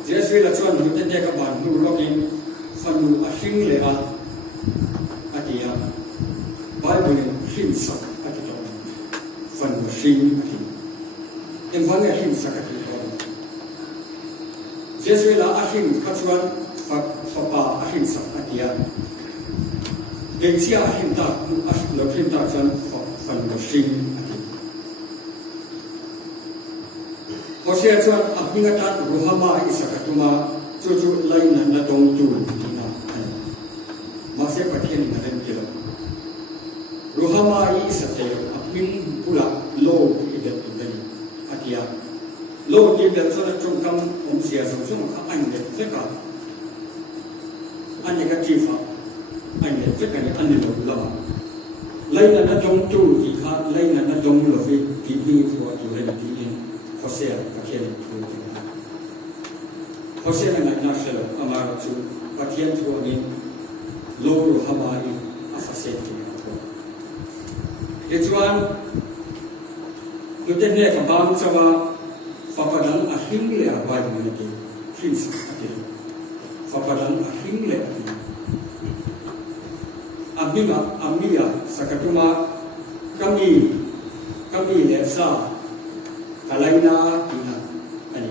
Jezreela chuan nu te ka ban nu lokin fanu ahing le a atia Bible in himsa atito fanu hing ati en vange himsa ati Jezreela หินขจวนฝปาหินสักเดียเด็กเสียหินตาลบหินตาจนฟันกชิงพอเสียจวนอับมิงตันรูฮามาอิสกัตุมาจู่ๆไล่นันละตรงจูดีนะมาเสียประเทศนั่นเองกิโลรูฮามาอิสเตออับมิงปุระโลอีเดตุเดนีอาทิยาโลที่เดินสระจงกำองเสียสมซึ่งข้าอันเด็ดเสกอันนี้ก็จีฟ้าอันเด็ดเสกอันนี้อันนี้หลบละไล่นันจงจูดีข้าไล่นันจงหลบไปดีดีตัวอยู่ในดีเองพอเสียประเทศตัวดีพอเสียในนั้นเสร็จอามาจูประเทศตัวนี้โลรูฮามาอีอาฟาเซติตัวเดี๋ยวจวนดูเด่นเนี่ยกับบางจังหวะFapadan ahing le abai maniki fins ati fapadan ahing le ati amiya sakatuma kami le sa kalaina tina ani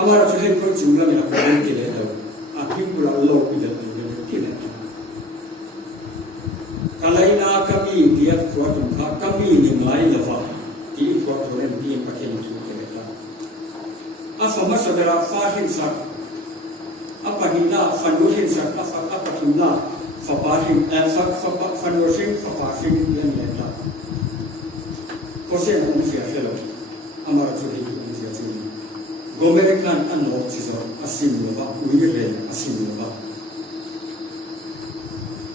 amara chuhe ko chunga mera paran ke le do ahing pura lo pidal ke le kalaina kami dia kuatum kha kami ninglai lawa ti kuatoren ti paken afama sabera fahin sak apahina fanuhin sak apahina fapahin fanuhin fapahin yan leta kosen umsia felo amara churi umsia churi gomerekan anno chiso asimlova uire asimlova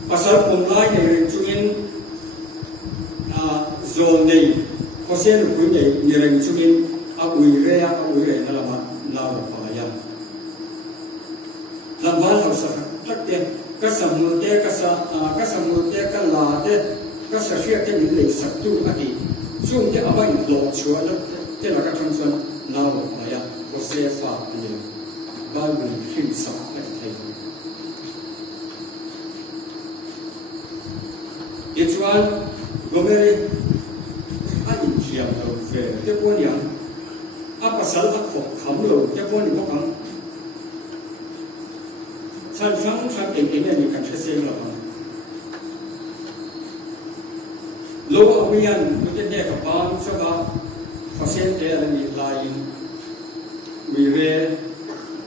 pasal pomlai ne chungin zone kosen kunye nireng chungin uire nalama nawa paya lawal hausa takte kasamute kalate kasashiyate nile saktu ati sumte abai lo chuala te la ka transfer nawa paya kosefa ni bible himsa takte ituan gomere ai kiam lo fe te ponia apa salah kok kamu ya kau ni bukan sang ini ni kan seseng lah lo awian mungkin dia kapal sebab pasien dia ni lain wire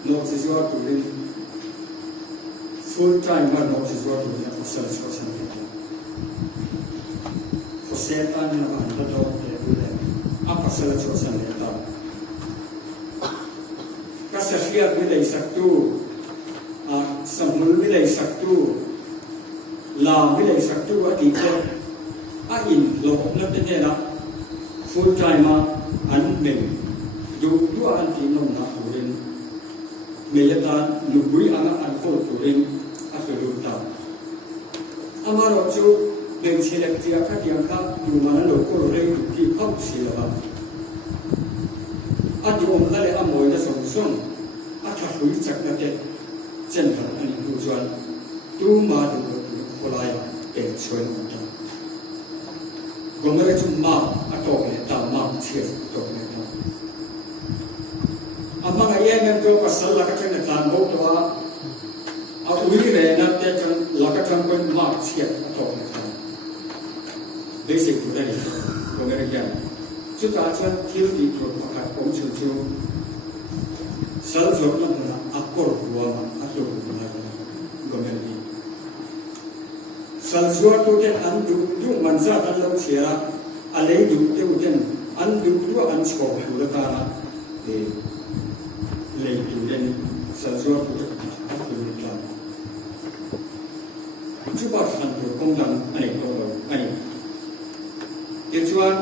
lo sesuatu ni full time lo sesuatu ni aku selesai pasien tan nama anda tahu dia apa selesai ni tahu kasasiya bilay saktu samul bilay saktu la bilay saktu atike ain lo na tenera full time an men du an tinom na turin meyata lubui anga an ko turin akhuluta amaro chu ben selektia ka tiangka du mana lo ko re ki khop sila ati om dale amoy na song ata hui chak na te chen thar ani du chuan tu ma du kolai ke choi ta gomere chu ma atok le ta ma chhe tok le ta amanga ye ngam ko pasal la ka chen ta mo to a ui re na te chen la ka chen ko ma chhe atok le ta basic to that gomere ya chu ta chuan thil ti pro pakhat om chu chu sal jot na na akor ruama atur na gomeri sal jot to ten an du manza an lo chia ale du te uten an du an sko hu ta le du den sal jot to atur ta chu ba san to kong dan ai to lo ai ye chuan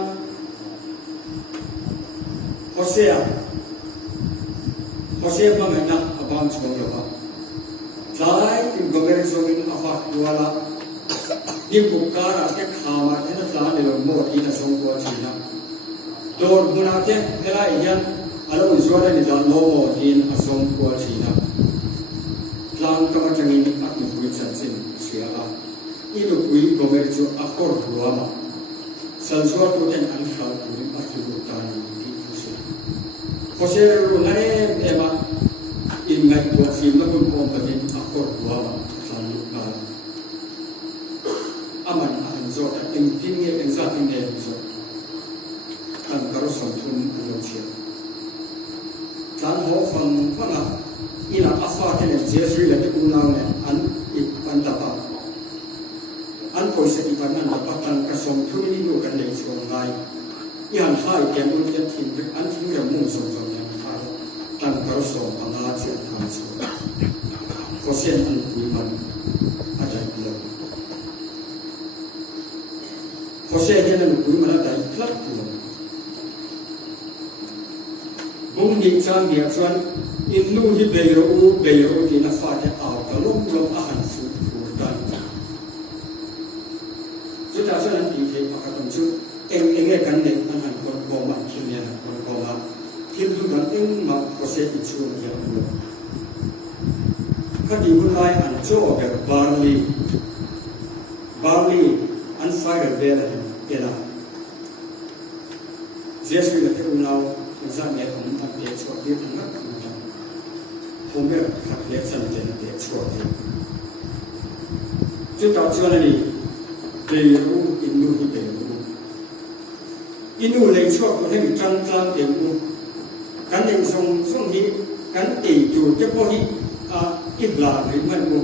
Hosea mamena abang chong loha. Tlai in gomeri zongin afak wala. Ni bukara ke khama ke na tlan lo mo ina song ko china. Dor munate hela iyan alo uzwala ni dan lo mo in asong ko china. Tlang kama changin ak ni pui chansin siala. Ilo pui gomeri chu akor ruama. Salzwa to ten an khal pui akibutani. Hosea runai ema in in ngai ko sim la kun ko patin akor wa san na aman an zo ta in tin nge en za tin ne zo kan karo son thun lo chia tan ho fan fana ina afa ke ne jesu le ku na ne an I an ta pa an ko se I ban an ta tan ka som thun ni lo kan le so ngai yan hai ke mun ke tin an tin re mu so so ne tan karo so anga chia ta so ko se an ku man a ja lo ko se ke ne ku man ta klap ku bung ni chang dia chuan in nu hi beiro ti na fa te aw ka lom a han fu dan chu ta chuan ti ke pa ka chu enge kan ne an han ko ma chin ne ko ma kin du dan eng ma ko se I chu ya lu ka di hun lai an cho ga barley an fire there ena jesu le te unau za me kom an te chwa ti na homer khat le chan te te chwa ti chu ta chuan ni le ru inu hi te ru inu le chwa ko he chang chang te ru kan eng song hi kan e tu te po hi a ibla ri man ko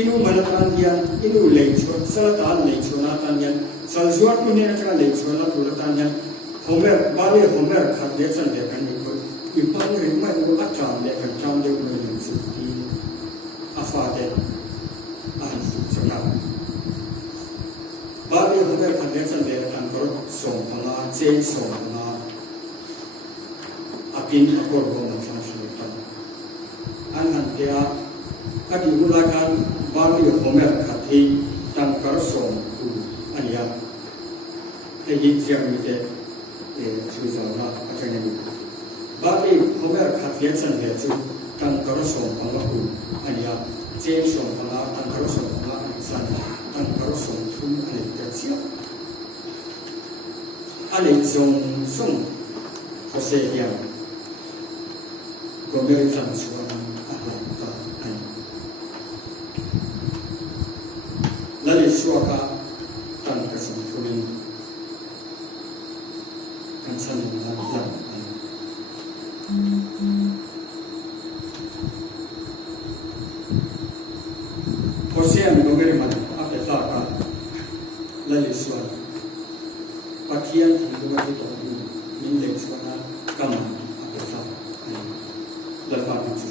inu man tan hian inu le chwa sala ta le chwa na tan hian sal juat mu ne ka le chwa na tu tan hian homer bali homer khat le chan le kan ni ko I pan ri mai ko a cham le kan cham de ko ni chu ti a fa de an fu chana bali homer khat le chan le kan ko som pala che som na akin akor ko na chan shu ta an han te a ka di ula kan bali homer khat hi tan kar som ku ania te hi chiam mi te chu za na a chen ni bali homer khat le chan le chu tan kar som pala ku ania che som pala tan kar som pala san tan kar som thun ani te chia ale zong song ko se ya ko me chan chuan a la ta ani la le shua ka tan ka som thun kan san na la Hosea mengere mana apa saka lalu suan pakian hingga itu min le suana kam apa saka lepas itu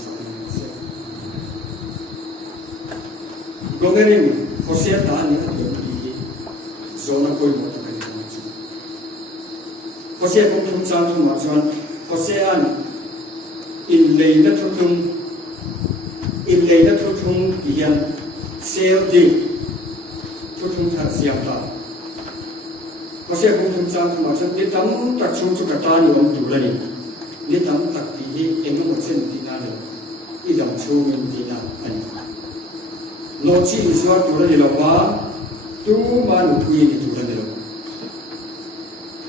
gomere Hosea tani ada di zona koi motor kan itu Hosea pun sangat macam Hosea in leina tutung yang sel di tutung tak siap tak. Hosea pun sangat macam dia tamu tak cuci katan orang tu lagi. Dia tamu tak dihi enam macam tina le, idam cuci tina ani. Noci iswar tu lagi lawa, tu manu kui ni tu lagi lawa,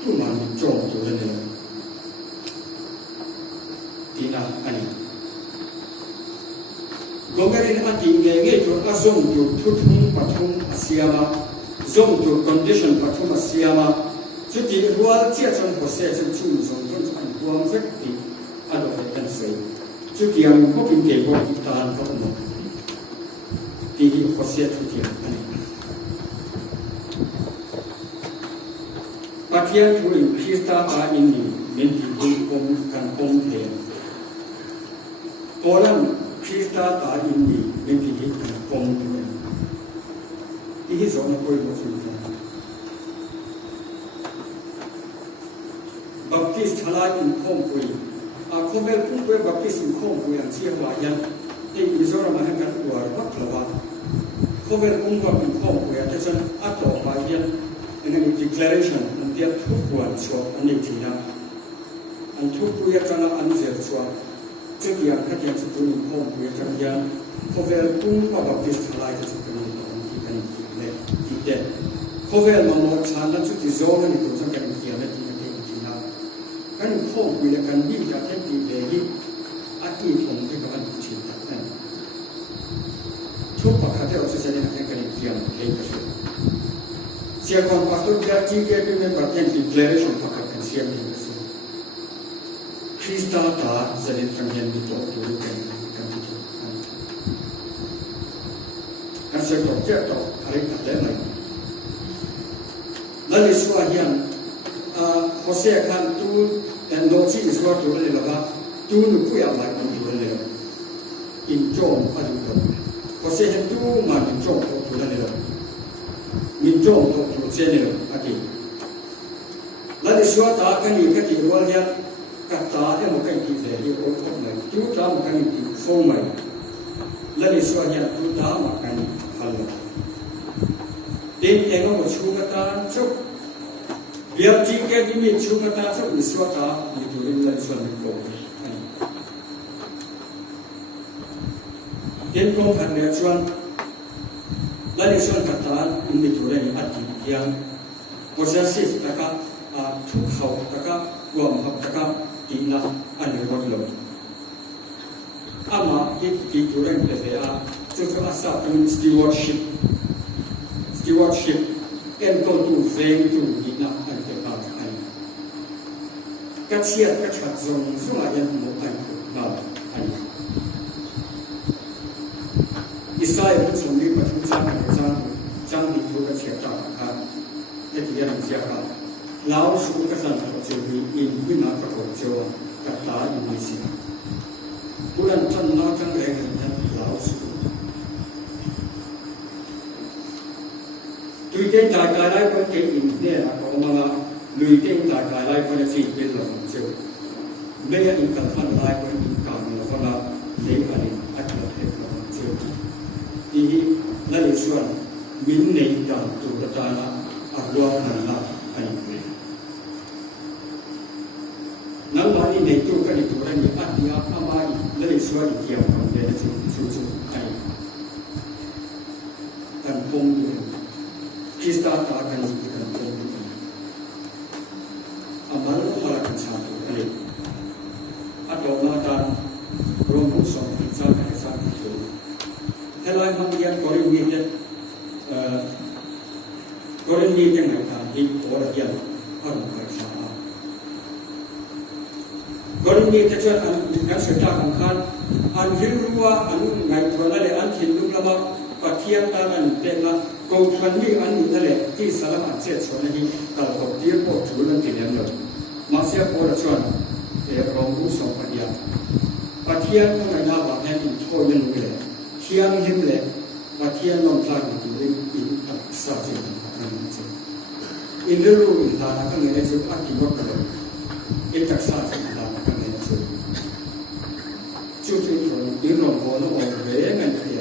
tu manu jom tu lagi lawa. Tina ani. Gomerin ati ngenge tu azom tu tutung patung asiama, zom tu condition patung asiama. Jadi rual cia cang Hosea cang cung zom an buang sekti ada kan sei. Jadi yang mungkin kebo kita antar no. Di Hosea tu dia ani. Pakian tu kita ini menti hukum kan komplain. Orang kita tak ini mesti kita komplain. Ini zona koi maksudnya. Baptis halal in komplain. Aku pun koi baptis in komplain siapa yang ini zona mahakan luar baklawa. Kau pun in komplain. Jadi atau bagian dengan declaration nanti tujuan suap ane tina. Antuk yang jangan anjir suap. Jadi yang kerja sebelum komplain kerja, kau pun baptis halal sebelum kita. Kau mau cakap cuci zona itu jangan kita kan komplain kan ni kita di lagi, อีกองค์ที่กำลังชิดนั้นทุกประการที่เราจะแสดงให้กันเกี่ยวกับเรื่องนี้เสียความปัสสุดาจริงๆเป็นแบบที่ declaration ประกาศกันเสียงนี้ก็คือคริสต์ตาจะเดินทางยันมิตรตัวกันที่ถูกการเสียต่อเจ้าต่ออะไรกันได้ไหมแล้วในส่วนยังโฮเซคันตูแต่โน้ตที่ส่วนตัวเลยว่าตูนุคุยอะไรกันตัวเลยอินโจมอะไรกันโฮเซเห็นตูมาอินโจมตัวเลยมินโจมตัวเจเนอร์อะกีแล้วในส่วนตากันนี่ก็ที่ว่าเนี่ยกัตตาเนี่ยมันก็ยิ่งเสียที่โอ้ทำไมตูตามันก็ยิ่งโซ่ไหมแล้วในส่วนเนี่ยตูตามันก็ยิ่งฮัลโหลเด็กเองก็มาชูกันตาชุบเดี๋ยวจริงแค่ที่มีชูกันตาชุบในส่วนตามีตัวเองในส่วนนี้ก็เด็กคนขันเนี่ยชวนและในส่วนกัตตาอินดิตัวเองอัดกินยังโปรเซสซิสตะกับทุกเขาตะกับรวมกับตะกับกินละอันนี้วัดลงอามาที่ตัวเองเป็นจะจะอาศัยเป็น stewardship เอ็นตัวตัวเองตัวกินละอันเดียวกันอันกัดเชียร์กัดขัดจงส่วนยังหมดอันมาอันอิสราเอลส่งนี้มาทุกชาติจังดีตัวกัดเชียร์ต่างกันที่เรียนเสียกันเราสู้กันสันติเจดีอินวินาประกอบเจ้ากัตตาอินดิสิบุรันทันนาจังแรงนั้นเราสู้ลุยเต้นตายกายไล่คนเก่งอินเนี่ยเขามาลุยเต้นตายกายไล่คนจีบเป็นหลงเจ้าเมื่ออินกันทันไล่คนอินกันแล้วก็ละเลี้ยงอะไรอัดละเทปหลงเจ้าที่นั่นเองส่วนมินในการตัวตาละอัดรวมนั่นละอันนี้นั่นวันนี้ในตัวกันตัวนั้นอัดยาอามาอีนั่นเองส่วนเกี่ยวกับเรื่องสู้ๆอันนี้การพงดูคริสต์ตาตากันที่กันพงดูอามาลมาละกันชาติอันนี้อัดออกมาตามรวมผู้สอนที่สร้างให้สร้างที่ถ้าเราบางอย่างก็เรียนเนี่ยก็เรียนยังไงกันที่โอระเกียนอันไม่สามารถก็เรียนที่จะอันการศึกษาของท่านอันยิ่งรู้ว่าอันไงตัวนั้นเลยอันทิ้งลูกละมาปัจเจียนตาอันเป็นละกูทันมีอันนี้นั่นแหละที่สารพัดเจ็ดส่วนนี้ตลอดที่พวกทุลันติเลียนเลยมาเสียโอระชวนรองผู้สอนปัญญาปัจเจียนตรงไหนน่าบ้างแห่งโทยันเลยเทียนหิมเลยปัจเจียนลงพลาดอยู่ในอินอักษรจิตอินเรื่องอินทานักเงินในจุดอักขิโนกเลยอินอักษรจิตนักเงินในจุดที่คนอินลงโบนองเวงเงินเทีย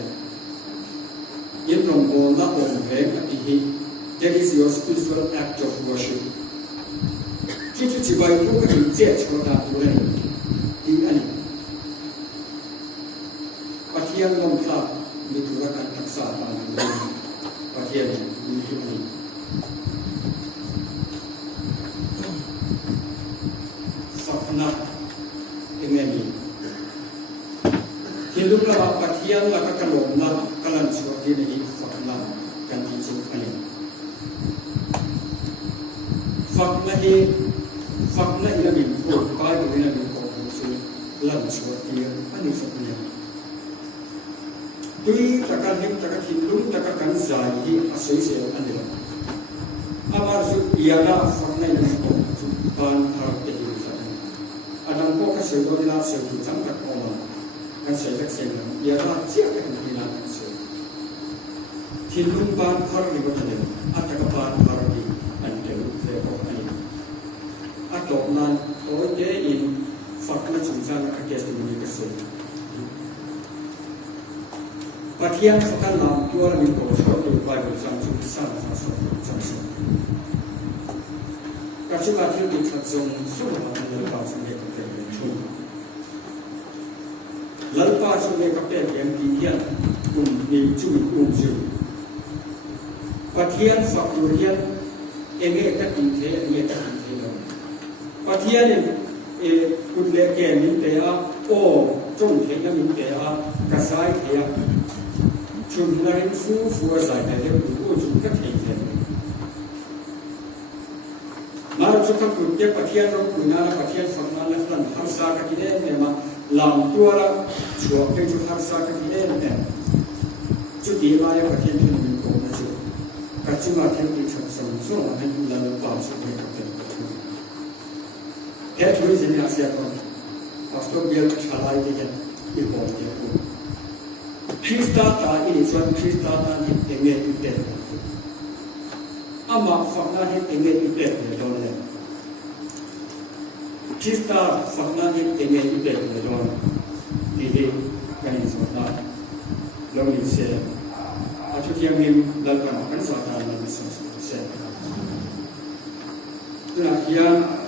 อินลงโบนองเวงอภิฮิ that is your spiritual act of worship จุดที่ไว้ลูกก็ถึงเจ็ดชั่วดาตัวเลยดีอันนี้ปัจเจียนลงพลาดมีธุรการอักษรตามตัวปัจเจียนมีทุกนี้นักเองนี่ที่ลูกเราปัจเจียนแล้วก็กระโหลกนักกำลังสวดที่นี่ฝักนักกันที่สุดอันนี้ฝักนักที่ฝักนักที่มีโอกาสที่มีโอกาสที่หลังสวดที่อันนี้ฝักนี้ด้วยตะการหิมตะการหินลุงตะการใจที่อาศัยเสียอันนี้อามาสุดยาดาฝักนักที่มีสุดบานหาเองอันนั้นพวกเขาเสียด้วยนะเสียถูกจังกับออกมาการเสียจากเสียงยาดาเสียกันที่นั่นเสียที่ลุงบานหาดีกว่านั้นอัตตะบานหาดีอันเดียวเรียกว่าอันนี้อัตตะนั้นโอ้ยเดี๋ยวอินฝักนักสงสารกับเกสต์มันก็เสียปัจเจียนสักการนำตัวมีโกศลตัวไปบริษัทสุขสันต์สังสมการชุมนุมที่มีขัดสนสู้มาในป่าสมัยกับเป็นชุ่มหลังป่าสมัยกับเป็นยังดีเยี่ยมกลุ่มมีจุ่มจุ่มปัจเจียนฝักตัวเยี่ยมเองก็กินเทเองก็กินเทเลยปัจเจียนคุณเลี้ยงแก่นิเตะโอ้ จงเทนมินเตอะกะไซเทียชุมลาริฟูฟัวไซเตเดปูจุกะเทเทมาจุกะปุเตปะเทียนรปุนาปะเทียนฟังนาละฟันฮัรซากะกิเดเนมาลามตัวละชัวเปจุฮัรซากะกิเดเนจุดีมาเยปะเทียนทุนมินโกนะจุกะจุมาเทียนติชักสงสงให้ละปาสุเปกะเตแค่ทุยสินอาเซียคนPastor Bill Chalai Digan Ibon Diaku. Krista ta ini suan Krista ta ni enge ite. Ama fakna ni enge ite ne donle. Krista fakna ni enge ite ne don. Dihe kani suan lori se. Atu tiang mim dalkan kan suata lagi se. Tuna kian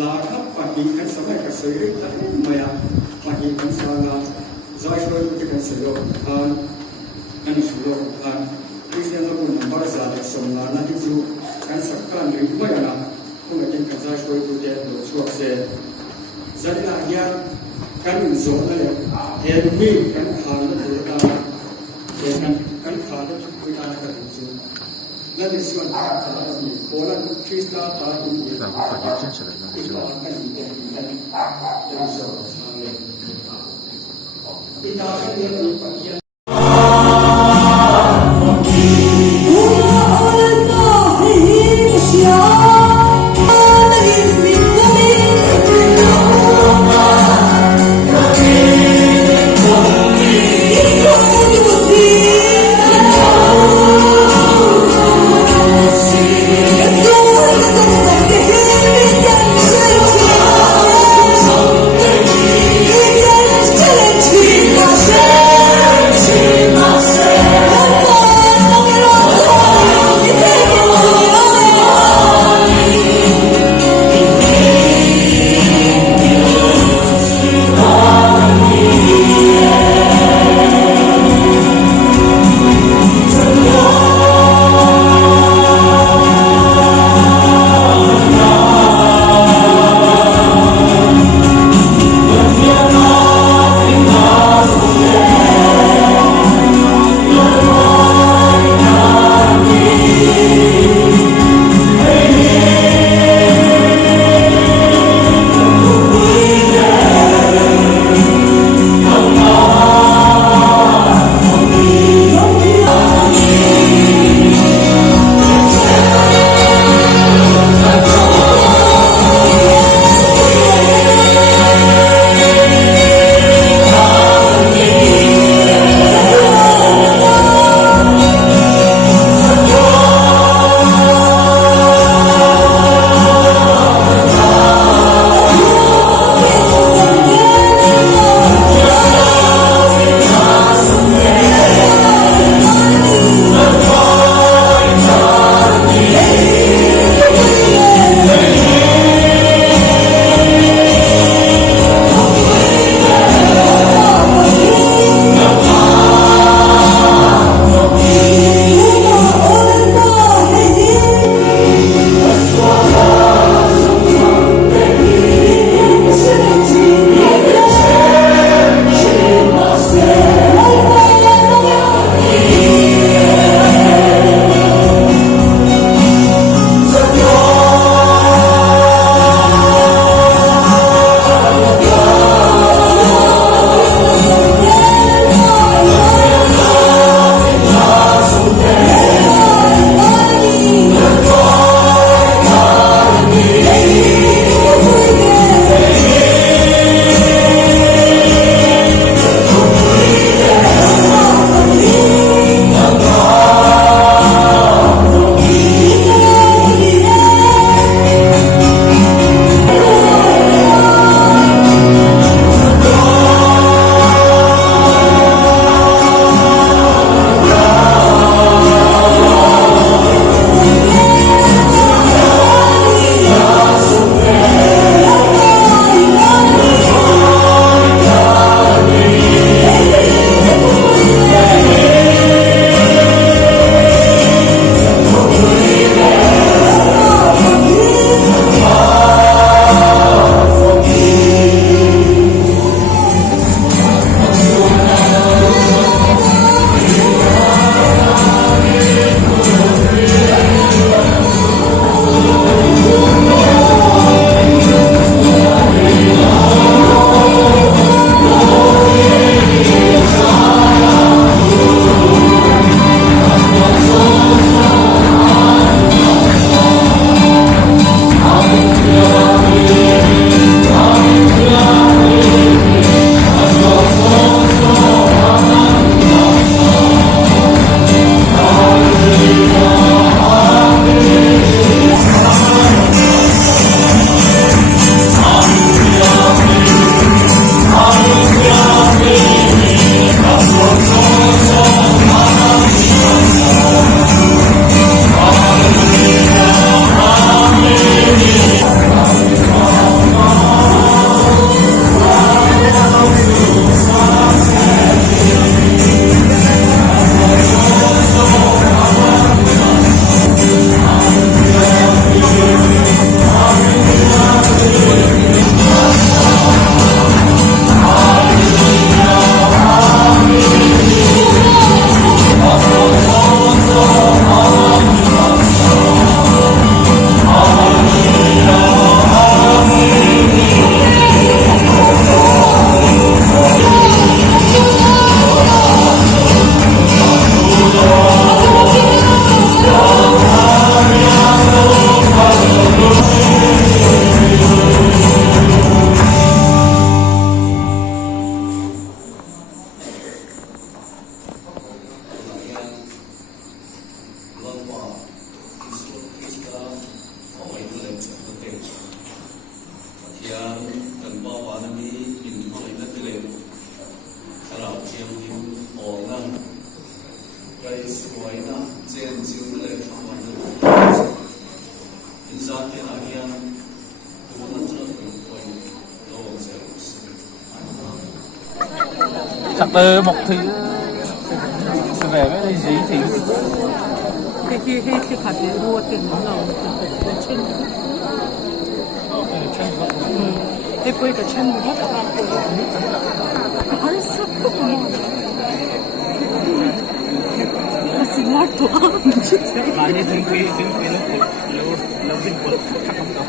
ลาครับปฏิกันสมัยกับเสยแต่ไม่อะปฏิกันสานาใจช่วยปฏิกันเสยผ่านกันสุโลกผ่านคริสเตียนเราบุญบารซาเดสมลานาที่จูกันสักการหรือไม่นะพวกเราจึงกันใจช่วยปฏิกันช่วยเสยจะได้ละยากันโจนเลยเห็นมีกันขาดแล้วถือกันเห็นกันขาดแล้วถือกันกันจูนั่นเป็นส่วนที่โบราณคริสต์ตาอุยาอิตาเลียนปัจจัยChallenge me, สวยนะเจนจิวเลยทำวันนี้อินซาติอาเฮียนตัวนั้นจะเป็นคนโลกเซลล์ Chắc tơ một thứ về cái này gì thì cái khả năng mua tiền nó là trên cái quay cái chân nó nó sắp cũng mua nó xin lát thôi 많이 등기 nó bình quân khắc không có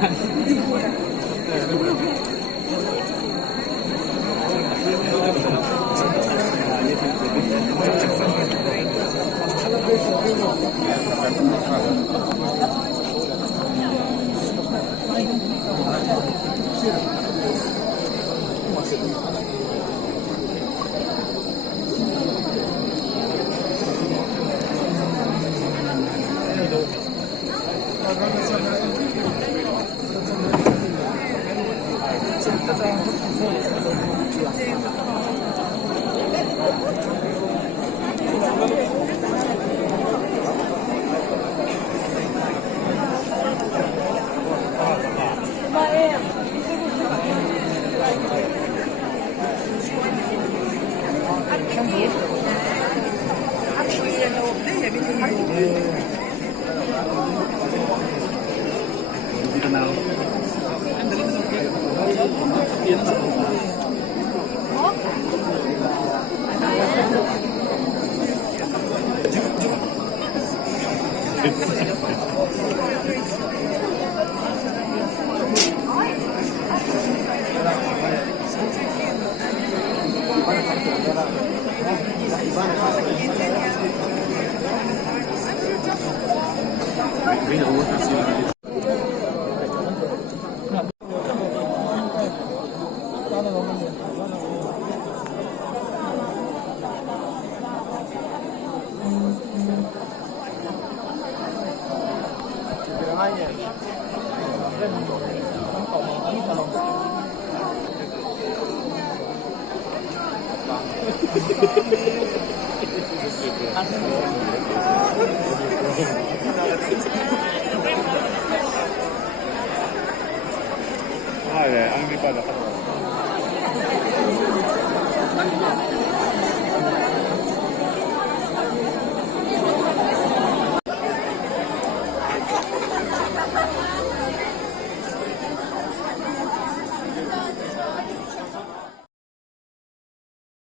네, 안기빠다.